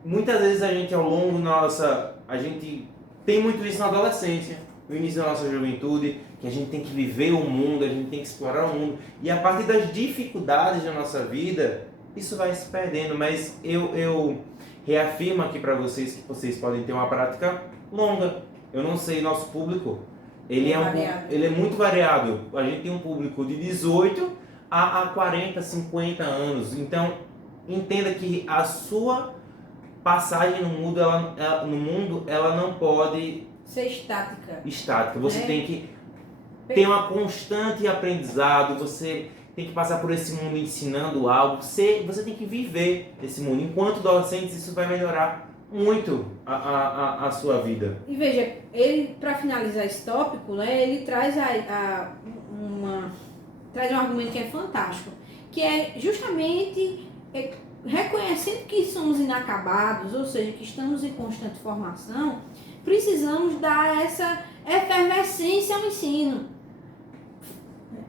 Muitas vezes a gente, ao longo da a gente tem muito isso na adolescência, no início da nossa juventude, que a gente tem que viver o mundo, a gente tem que explorar o mundo. E a partir das dificuldades da nossa vida, isso vai se perdendo. Mas eu reafirmo aqui para vocês que vocês podem ter uma prática longa. Eu não sei, nosso público, ele é muito variado. A gente tem um público de 18 a 40, 50 anos. Então, entenda que a sua passagem no mundo, ela não pode ser estática. Você tem que ter uma constante aprendizado, você tem que passar por esse mundo ensinando algo, você tem que viver esse mundo. Enquanto docentes, isso vai melhorar muito a sua vida. E veja, ele, para finalizar esse tópico, né, ele traz traz um argumento que é fantástico, que é justamente reconhecendo que somos inacabados, ou seja, que estamos em constante formação, precisamos dar essa efervescência ao ensino,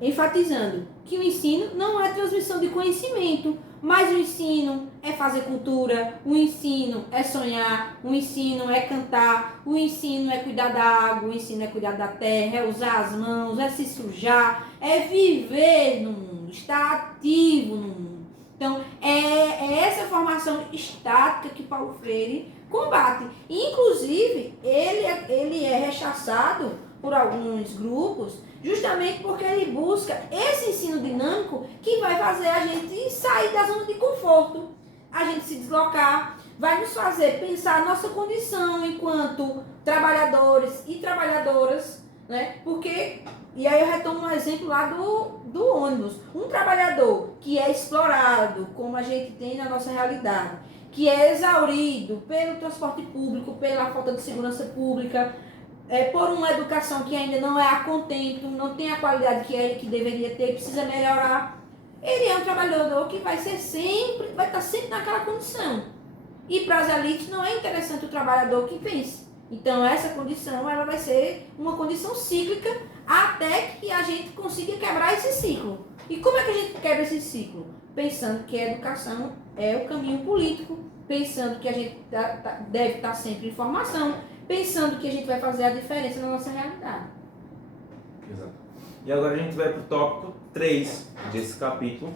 enfatizando que o ensino não é transmissão de conhecimento, mas o ensino é fazer cultura, o ensino é sonhar, o ensino é cantar, o ensino é cuidar da água, o ensino é cuidar da terra, é usar as mãos, é se sujar, é viver no mundo, estar ativo no mundo. Então, é essa formação estática que Paulo Freire combate. Inclusive, ele é rechaçado por alguns grupos justamente porque ele busca esse ensino dinâmico que vai fazer a gente sair da zona de conforto, a gente se deslocar, vai nos fazer pensar a nossa condição enquanto trabalhadores e trabalhadoras, né? Porque, e aí eu retomo um exemplo lá do ônibus. Um trabalhador que é explorado, como a gente tem na nossa realidade, que é exaurido pelo transporte público, pela falta de segurança pública, por uma educação que ainda não é a contento, não tem a qualidade que deveria ter, precisa melhorar. Ele é um trabalhador que vai estar sempre naquela condição. E para as elites não é interessante o trabalhador que pense. Então essa condição ela vai ser uma condição cíclica até que a gente consiga quebrar esse ciclo. E como é que a gente quebra esse ciclo? Pensando que a educação é o caminho político, pensando que a gente deve estar sempre em formação, pensando que a gente vai fazer a diferença na nossa realidade. Exato. E agora a gente vai para o tópico 3 desse capítulo,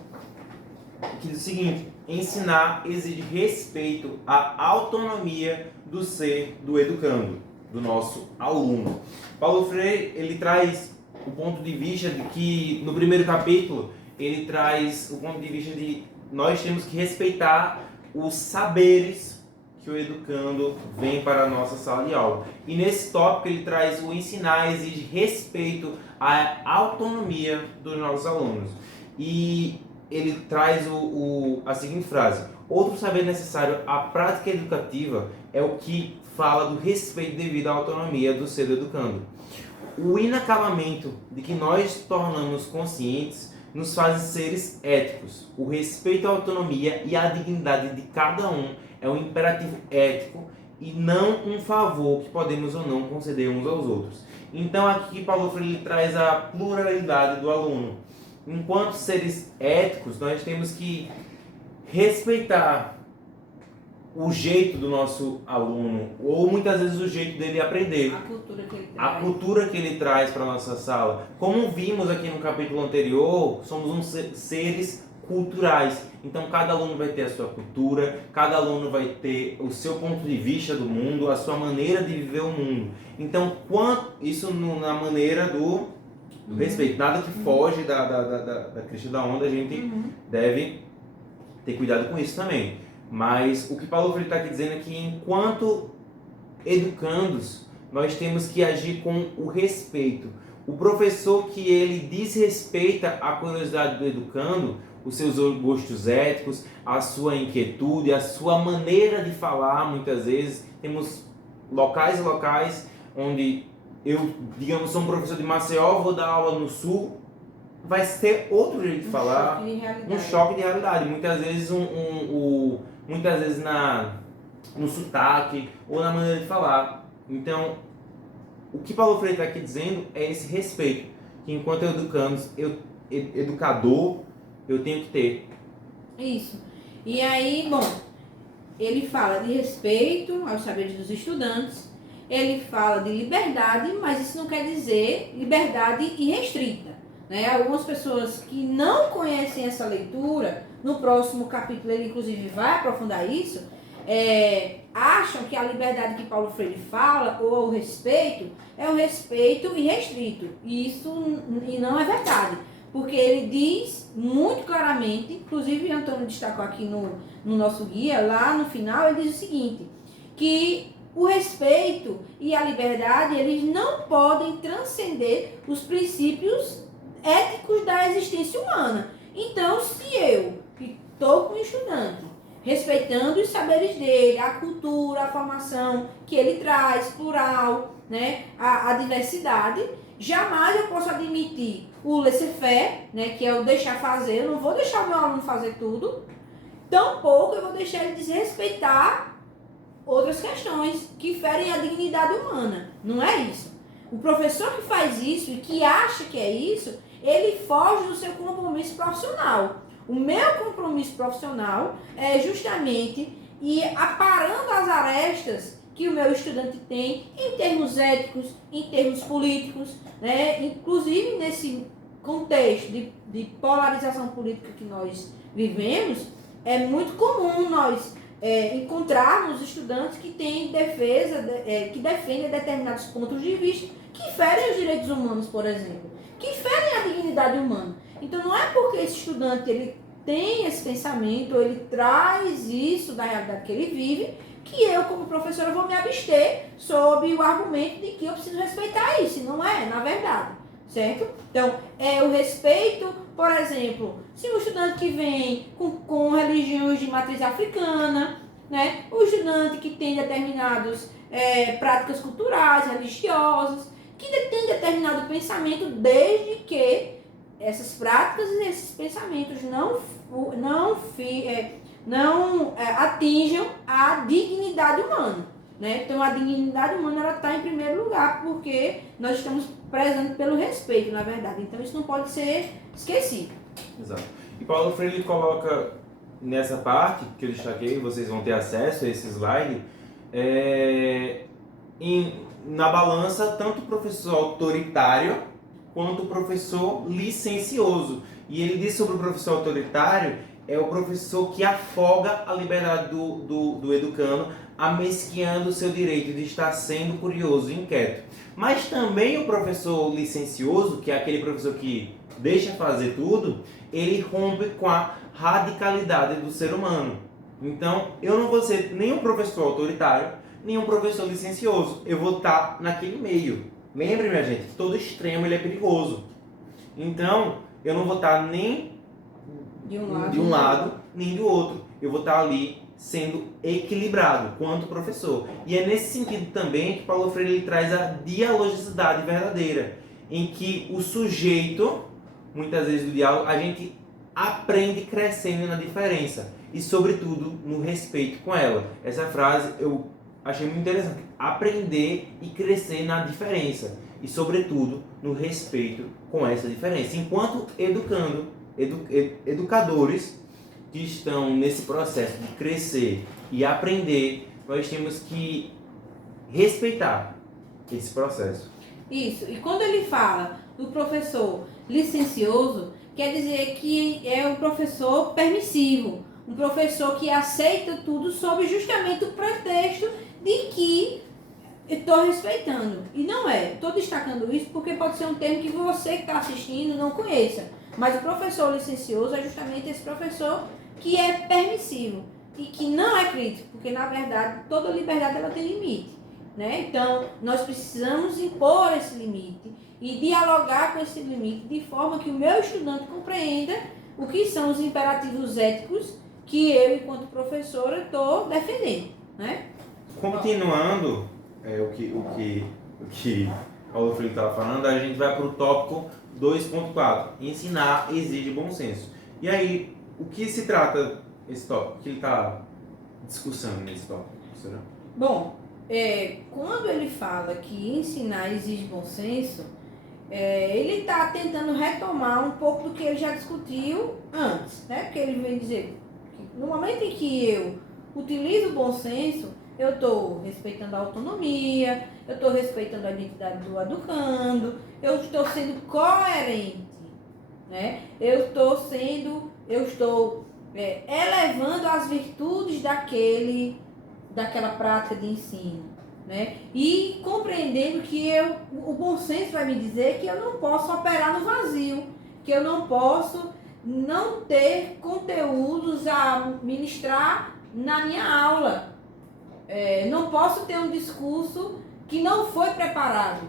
que diz o seguinte: ensinar exige respeito à autonomia do ser do educando. do nosso aluno. Paulo Freire, ele traz o ponto de vista de que, no primeiro capítulo, ele traz o ponto de vista de nós temos que respeitar os saberes que o educando vem para a nossa sala de aula. E nesse tópico ele traz o ensinar exige respeito à autonomia dos nossos alunos. E ele traz a seguinte frase: outro saber necessário à prática educativa é o que fala do respeito devido à autonomia do ser educando. O inacabamento de que nós tornamos conscientes nos faz seres éticos. O respeito à autonomia e à dignidade de cada um é um imperativo ético e não um favor que podemos ou não conceder uns aos outros. Então aqui Paulo Freire traz a pluralidade do aluno. Enquanto seres éticos, nós temos que respeitar o jeito do nosso aluno, ou muitas vezes o jeito dele aprender. A cultura que ele traz para a nossa sala. Como vimos aqui no capítulo anterior, somos seres culturais. Então cada aluno vai ter a sua cultura, cada aluno vai ter o seu ponto de vista do mundo, a sua maneira de viver o mundo. Então isso na maneira do respeito. Nada que foge da crista da onda, a gente deve ter cuidado com isso também. Mas o que Paulo Freire está aqui dizendo é que enquanto educandos, nós temos que agir com o respeito. O professor que ele desrespeita a curiosidade do educando, os seus gostos éticos, a sua inquietude, a sua maneira de falar, muitas vezes. Temos locais onde eu, digamos, sou um professor de Maceió, vou dar aula no Sul, vai ser outro jeito de falar, um choque de realidade. Muitas vezes no sotaque ou na maneira de falar. Então, o que Paulo Freire está aqui dizendo é esse respeito, que enquanto educador, eu tenho que ter. Isso. E aí, bom, ele fala de respeito aos saberes dos estudantes, ele fala de liberdade, mas isso não quer dizer liberdade irrestrita. Né? Algumas pessoas que não conhecem essa leitura, no próximo capítulo ele inclusive vai aprofundar isso, acham que a liberdade que Paulo Freire fala, ou o respeito, é um respeito irrestrito. E não é verdade. Porque ele diz muito claramente, inclusive o Antônio destacou aqui no nosso guia, lá no final, ele diz o seguinte, que o respeito e a liberdade, eles não podem transcender os princípios éticos da existência humana. Então, se eu, que estou com o estudante, respeitando os saberes dele, a cultura, a formação que ele traz, plural, né, a diversidade, jamais eu posso admitir o laissez-faire, né, que é o deixar fazer. Eu não vou deixar o meu aluno fazer tudo, tampouco eu vou deixar ele desrespeitar outras questões que ferem a dignidade humana. Não é isso. O professor que faz isso e que acha que é isso, ele foge do seu compromisso profissional. O meu compromisso profissional é justamente ir aparando as arestas que o meu estudante tem em termos éticos, em termos políticos, né? Inclusive nesse contexto de polarização política que nós vivemos, é muito comum nós encontrarmos estudantes que têm que defendem determinados pontos de vista que ferem os direitos humanos, por exemplo, que ferem a dignidade humana. Então não é porque esse estudante ele tem esse pensamento, ou ele traz isso da realidade que ele vive, que eu, como professora, vou me abster sob o argumento de que eu preciso respeitar isso. E não é, na verdade, certo? Então, o respeito, por exemplo, se um estudante que vem com religiões de matriz africana, né? O estudante que tem determinadas práticas culturais, religiosas, que tem determinado pensamento, desde que essas práticas e esses pensamentos não atinjam a dignidade humana, né? Então a dignidade humana está em primeiro lugar, porque nós estamos prezando pelo respeito, na verdade. Então isso não pode ser esquecido. Exato. E Paulo Freire coloca nessa parte que eu destaquei, vocês vão ter acesso a esse slide, na balança tanto o professor autoritário quanto o professor licencioso. E ele diz sobre o professor autoritário é o professor que afoga a liberdade do educando, amesqueando o seu direito de estar sendo curioso e inquieto. Mas também o professor licencioso, que é aquele professor que deixa fazer tudo, ele rompe com a radicalidade do ser humano. Então, eu não vou ser nem um professor autoritário, nem um professor licencioso. Eu vou estar naquele meio. Lembre, minha gente, que todo extremo ele é perigoso. Então, eu não vou estar nem de um lado nem do outro. Eu vou estar ali sendo equilibrado quanto professor. E é nesse sentido também que Paulo Freire ele traz a dialogicidade verdadeira, em que o sujeito, muitas vezes do diálogo, a gente aprende crescendo na diferença e, sobretudo, no respeito com ela. Essa frase eu achei muito interessante. Aprender e crescer na diferença e, sobretudo, no respeito com essa diferença. Enquanto educadores que estão nesse processo de crescer e aprender, nós temos que respeitar esse processo. Isso. E quando ele fala do professor licencioso, quer dizer que é um professor permissivo, um professor que aceita tudo sob justamente o pretexto de que estou respeitando. E não é. Estou destacando isso porque pode ser um termo que você que está assistindo não conheça. Mas o professor licencioso é justamente esse professor que é permissivo e que não é crítico, porque na verdade toda liberdade ela tem limite, né? Então nós precisamos impor esse limite e dialogar com esse limite de forma que o meu estudante compreenda o que são os imperativos éticos que eu, enquanto professora, estou defendendo, né? Continuando o que Paulo Freire estava falando, a gente vai para o tópico 2.4. Ensinar exige bom senso. E aí, o que se trata esse tópico? O que ele está discussando nesse tópico, professora? Bom, quando ele fala que ensinar exige bom senso, ele está tentando retomar um pouco do que ele já discutiu antes, né? Porque ele vem dizer que no momento em que eu utilizo o bom senso, eu estou respeitando a autonomia, eu estou respeitando a identidade do educando, eu estou sendo coerente, né? Eu estou elevando as virtudes daquela prática de ensino, né? E compreendendo que o bom senso vai me dizer que eu não posso operar no vazio, que eu não posso não ter conteúdos a ministrar na minha aula. Não posso ter um discurso que não foi preparado,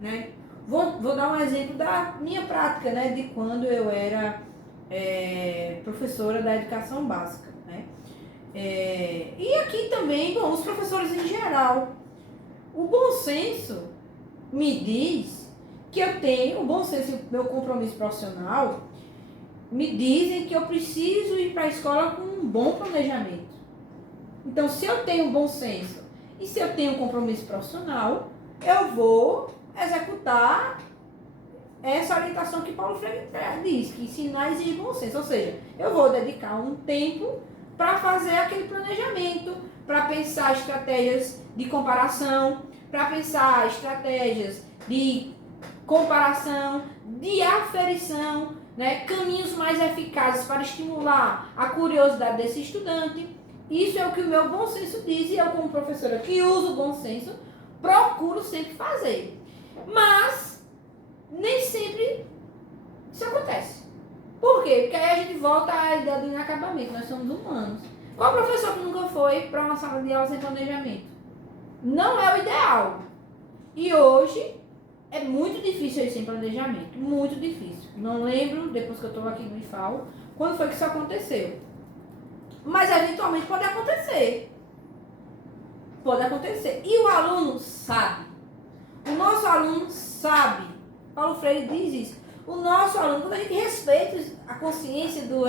né? Vou dar um exemplo da minha prática, né? De quando eu era professora da educação básica, né? E aqui também, bom, os professores em geral. O bom senso me diz que eu tenho, o bom senso e o meu compromisso profissional me dizem que eu preciso ir para a escola com um bom planejamento. Então, se eu tenho um bom senso e se eu tenho um compromisso profissional, eu vou executar essa orientação que Paulo Freire diz, que ensinar exige bom senso. Ou seja, eu vou dedicar um tempo para fazer aquele planejamento, para pensar estratégias de comparação, para pensar estratégias de comparação, de aferição, né? Caminhos mais eficazes para estimular a curiosidade desse estudante. Isso é o que o meu bom senso diz e eu, como professora que uso o bom senso, procuro sempre fazer. Mas nem sempre isso acontece. Por quê? Porque aí a gente volta à ideia do inacabamento. Nós somos humanos. Qual professor que nunca foi para uma sala de aula sem planejamento? Não é o ideal. E hoje é muito difícil ir sem planejamento. Muito difícil. Não lembro, depois que eu estou aqui no IFAO, quando foi que isso aconteceu. Mas eventualmente pode acontecer. Pode acontecer. E o aluno sabe. O nosso aluno sabe. Paulo Freire diz isso. O nosso aluno, quando a gente respeita a consciência do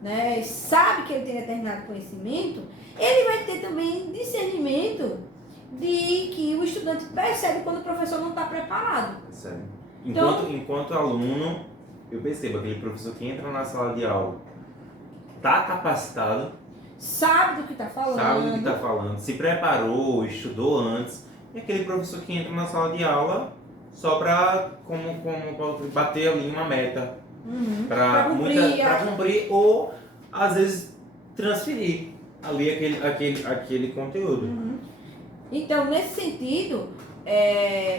né, sabe que ele tem determinado conhecimento, ele vai ter também discernimento de que o estudante percebe quando o professor não está preparado. Percebe. Enquanto aluno, eu percebo aquele professor que entra na sala de aula, está capacitado, sabe do que está falando, se preparou, estudou antes, e aquele professor que entra na sala de aula só para, como bater ali uma meta Para cumprir ou às vezes transferir ali aquele conteúdo. Então, nesse sentido,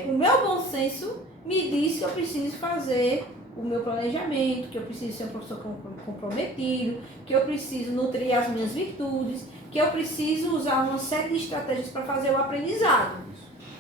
o meu bom senso me diz que eu preciso fazer o meu planejamento, que eu preciso ser um professor comprometido, que eu preciso nutrir as minhas virtudes, que eu preciso usar uma série de estratégias para fazer o aprendizado.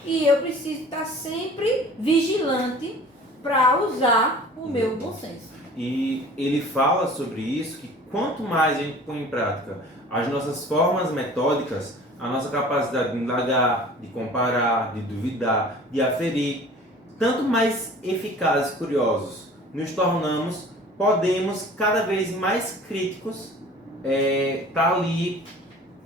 E eu preciso estar sempre vigilante para usar o meu bom senso. E ele fala sobre isso, que quanto mais a gente põe em prática as nossas formas metódicas, a nossa capacidade de indagar, de comparar, de duvidar, de aferir, tanto mais eficazes e curiosos nos tornamos, podemos cada vez mais críticos tá ali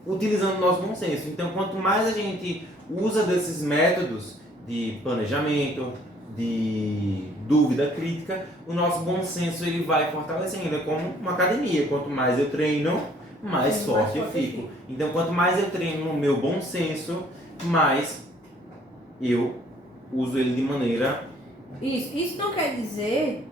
utilizando o nosso bom senso. Então, quanto mais a gente usa desses métodos de planejamento, de dúvida crítica, o nosso bom senso ele vai fortalecendo. É como uma academia. Quanto mais eu treino, mais forte eu fico. Então, quanto mais eu treino o meu bom senso, mais eu uso ele de maneira... Isso não quer dizer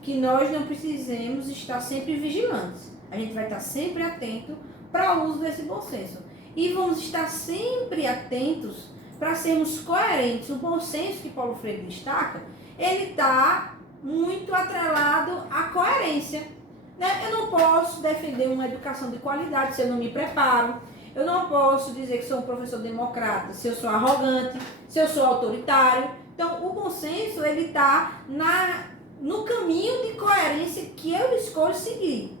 que nós não precisemos estar sempre vigilantes. A gente vai estar sempre atento para o uso desse bom senso. E vamos estar sempre atentos para sermos coerentes. O bom senso que Paulo Freire destaca, ele está muito atrelado à coerência. Né? Eu não posso defender uma educação de qualidade se eu não me preparo. Eu não posso dizer que sou um professor democrata se eu sou arrogante, se eu sou autoritário. Então, o bom senso, ele está no caminho de coerência que eu escolho seguir.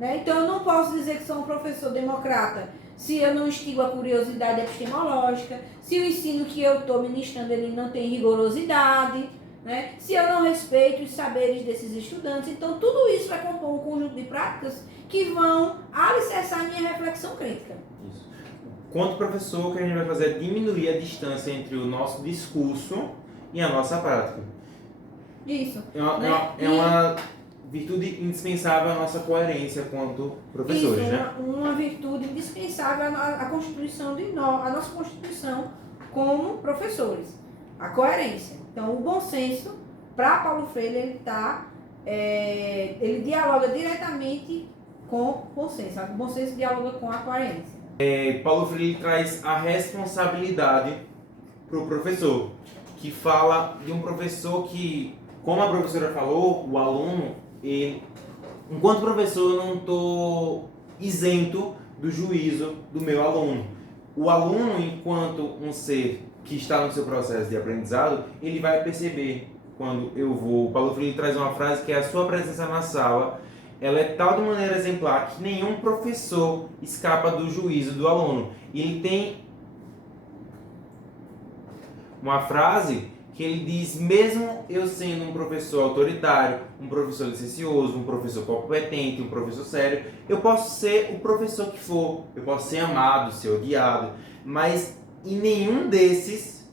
Né? Então, eu não posso dizer que sou um professor democrata se eu não instigo a curiosidade epistemológica, se o ensino que eu estou ministrando ele não tem rigorosidade, né? Se eu não respeito os saberes desses estudantes. Então, tudo isso vai compor um conjunto de práticas que vão alicerçar a minha reflexão crítica. Isso. Quanto professor, o que a gente vai fazer é diminuir a distância entre o nosso discurso e a nossa prática. Isso. É uma virtude indispensável à nossa coerência quanto professores, isso, né? Uma virtude indispensável à Constituição a nossa Constituição como professores. A coerência. Então, o bom senso, para Paulo Freire, ele dialoga diretamente com o bom senso. O bom senso dialoga com a coerência. Paulo Freire traz a responsabilidade para o professor, que fala de um professor que, como a professora falou, o aluno, enquanto professor, eu não estou isento do juízo do meu aluno. O aluno, enquanto um ser que está no seu processo de aprendizado, ele vai perceber quando eu vou... O Paulo Freire traz uma frase que é: a sua presença na sala, ela é tal de maneira exemplar que nenhum professor escapa do juízo do aluno. E ele tem uma frase que ele diz: mesmo eu sendo um professor autoritário, um professor licencioso, um professor competente, um professor sério, eu posso ser o professor que for, eu posso ser amado, ser odiado, mas em nenhum desses,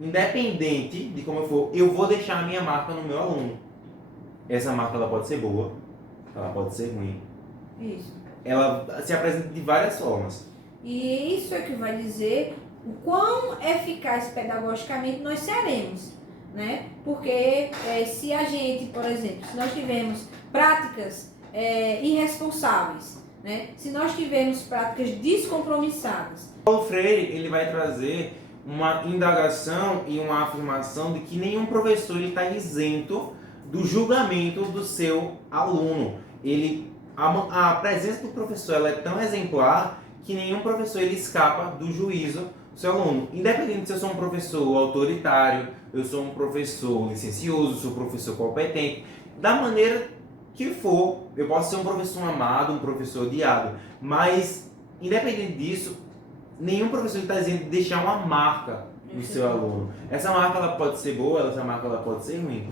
independente de como eu for, eu vou deixar a minha marca no meu aluno. Essa marca ela pode ser boa, ela pode ser ruim. Isso. Ela se apresenta de várias formas. E isso é que vai dizer o quão eficaz pedagogicamente nós seremos, né? Porque se a gente, por exemplo, se nós tivermos práticas irresponsáveis, né? Se nós tivermos práticas descompromissadas. Paulo Freire ele vai trazer uma indagação e uma afirmação de que nenhum professor está isento do julgamento do seu aluno. A presença do professor ela é tão exemplar que nenhum professor ele escapa do juízo do seu aluno. Independente se eu sou um professor autoritário, eu sou um professor licencioso, eu sou um professor competente, da maneira que for, eu posso ser um professor amado, um professor odiado, mas independente disso, nenhum professor está dizendo de deixar uma marca no seu aluno. Essa marca ela pode ser boa, essa marca ela pode ser ruim.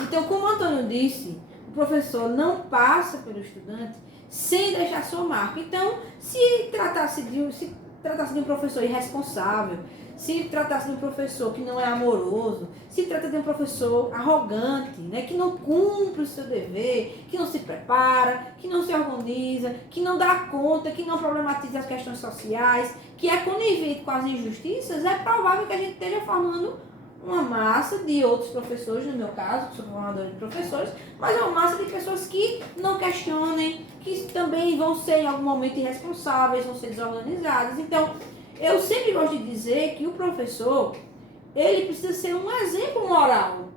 Então, como o Antônio disse, o professor não passa pelo estudante sem deixar sua marca. Então, se tratasse de um professor irresponsável, se tratasse de um professor que não é amoroso, se trata de um professor arrogante, né, que não cumpre o seu dever, que não se prepara, que não se organiza, que não dá conta, que não problematiza as questões sociais, que é conivente com as injustiças, é provável que a gente esteja formando uma massa de outros professores, no meu caso, que sou formadora de professores, mas é uma massa de pessoas que não questionem, que também vão ser em algum momento irresponsáveis, vão ser desorganizadas. Então, eu sempre gosto de dizer que o professor, ele precisa ser um exemplo moral,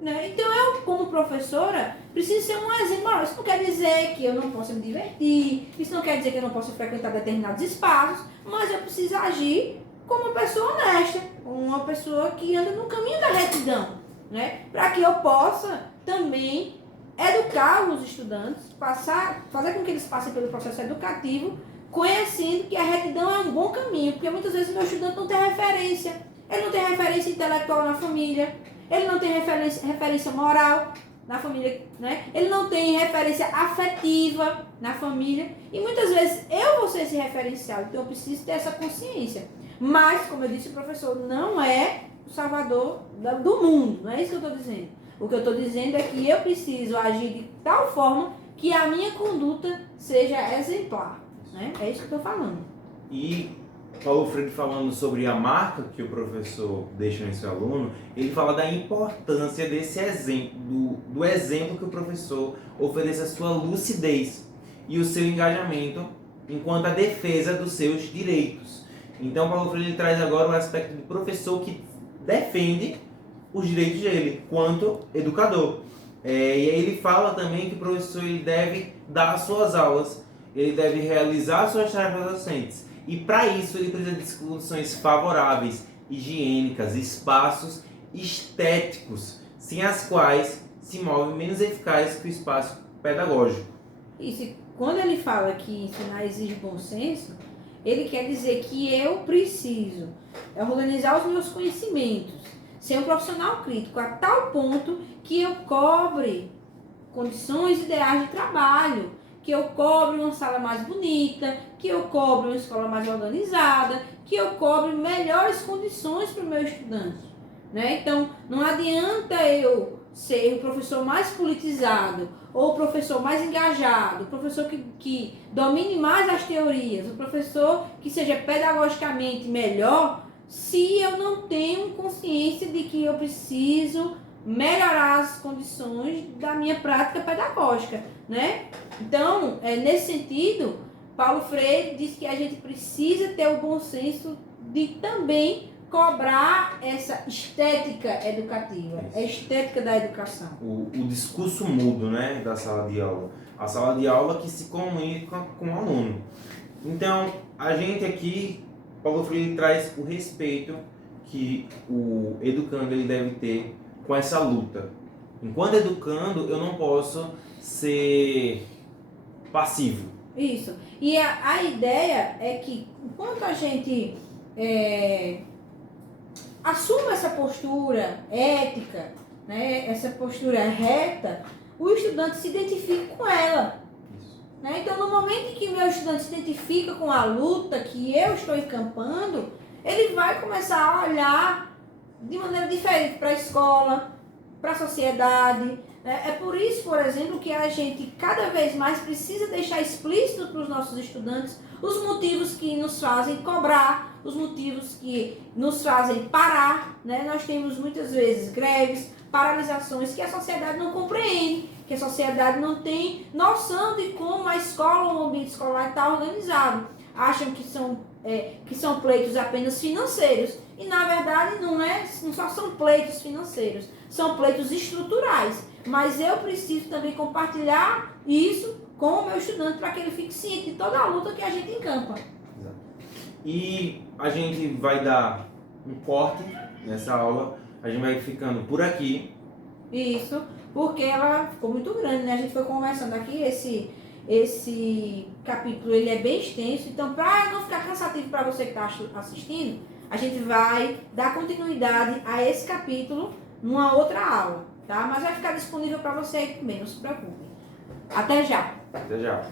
né? Então, eu, como professora, preciso ser um exemplo moral. Isso não quer dizer que eu não possa me divertir, isso não quer dizer que eu não possa frequentar determinados espaços, mas eu preciso agir como uma pessoa honesta, uma pessoa que anda no caminho da retidão, né? Para que eu possa também educar os estudantes, fazer com que eles passem pelo processo educativo, conhecendo que a retidão é um bom caminho, porque muitas vezes o meu estudante não tem referência, ele não tem referência intelectual na família, ele não tem referência moral na família, né? Ele não tem referência afetiva na família, e muitas vezes eu vou ser esse referencial, então eu preciso ter essa consciência. Mas, como eu disse, o professor não é o salvador do mundo, não é isso que eu estou dizendo. O que eu estou dizendo é que eu preciso agir de tal forma que a minha conduta seja exemplar, né? É isso que eu estou falando. E Paulo Freire, falando sobre a marca que o professor deixa em seu aluno, ele fala da importância desse exemplo, do exemplo que o professor oferece a sua lucidez e o seu engajamento enquanto a defesa dos seus direitos. Então, Paulo Freire traz agora o aspecto do professor que defende os direitos dele, quanto educador. E aí ele fala também que o professor ele deve dar as suas aulas, ele deve realizar suas tarefas docentes. E para isso ele precisa de condições favoráveis, higiênicas, espaços estéticos, sem as quais se move menos eficaz que o espaço pedagógico. Isso, quando ele fala que ensinar exige bom senso, ele quer dizer que eu preciso organizar os meus conhecimentos, ser um profissional crítico a tal ponto que eu cobre condições ideais de trabalho, que eu cobre uma sala mais bonita, que eu cobre uma escola mais organizada, que eu cobre melhores condições para o meu estudante, né? Então, não adianta eu ser o professor mais politizado, ou o professor mais engajado, o professor que domine mais as teorias, o professor que seja pedagogicamente melhor, se eu não tenho consciência de que eu preciso melhorar as condições da minha prática pedagógica, né? Então, nesse sentido, Paulo Freire diz que a gente precisa ter o bom senso de também cobrar essa estética educativa, a estética da educação. O discurso mudo, né, da sala de aula. A sala de aula que se comunica com o aluno. Então, a gente aqui, Paulo Freire traz o respeito que o educando ele deve ter com essa luta. Enquanto educando, eu não posso ser passivo. Isso. E a ideia é que, enquanto a gente assuma essa postura ética, né, essa postura reta, o estudante se identifica com ela. Né? Então, no momento em que o meu estudante se identifica com a luta que eu estou encampando, ele vai começar a olhar de maneira diferente para a escola, para a sociedade. É por isso, por exemplo, que a gente cada vez mais precisa deixar explícito para os nossos estudantes os motivos que nos fazem cobrar, os motivos que nos fazem parar. Né? Nós temos muitas vezes greves, paralisações que a sociedade não compreende, que a sociedade não tem noção de como a escola ou o ambiente escolar está organizado. Acham que são pleitos apenas financeiros. E, na verdade, não só são pleitos financeiros, são pleitos estruturais. Mas eu preciso também compartilhar isso com o meu estudante para que ele fique ciente de toda a luta que a gente encampa. E a gente vai dar um corte nessa aula, a gente vai ficando por aqui. Isso, porque ela ficou muito grande, né? A gente foi conversando aqui, esse capítulo ele é bem extenso, então para não ficar cansativo para você que está assistindo, a gente vai dar continuidade a esse capítulo numa outra aula, tá? Mas vai ficar disponível para você aí também, não se preocupe. Até já! Até já!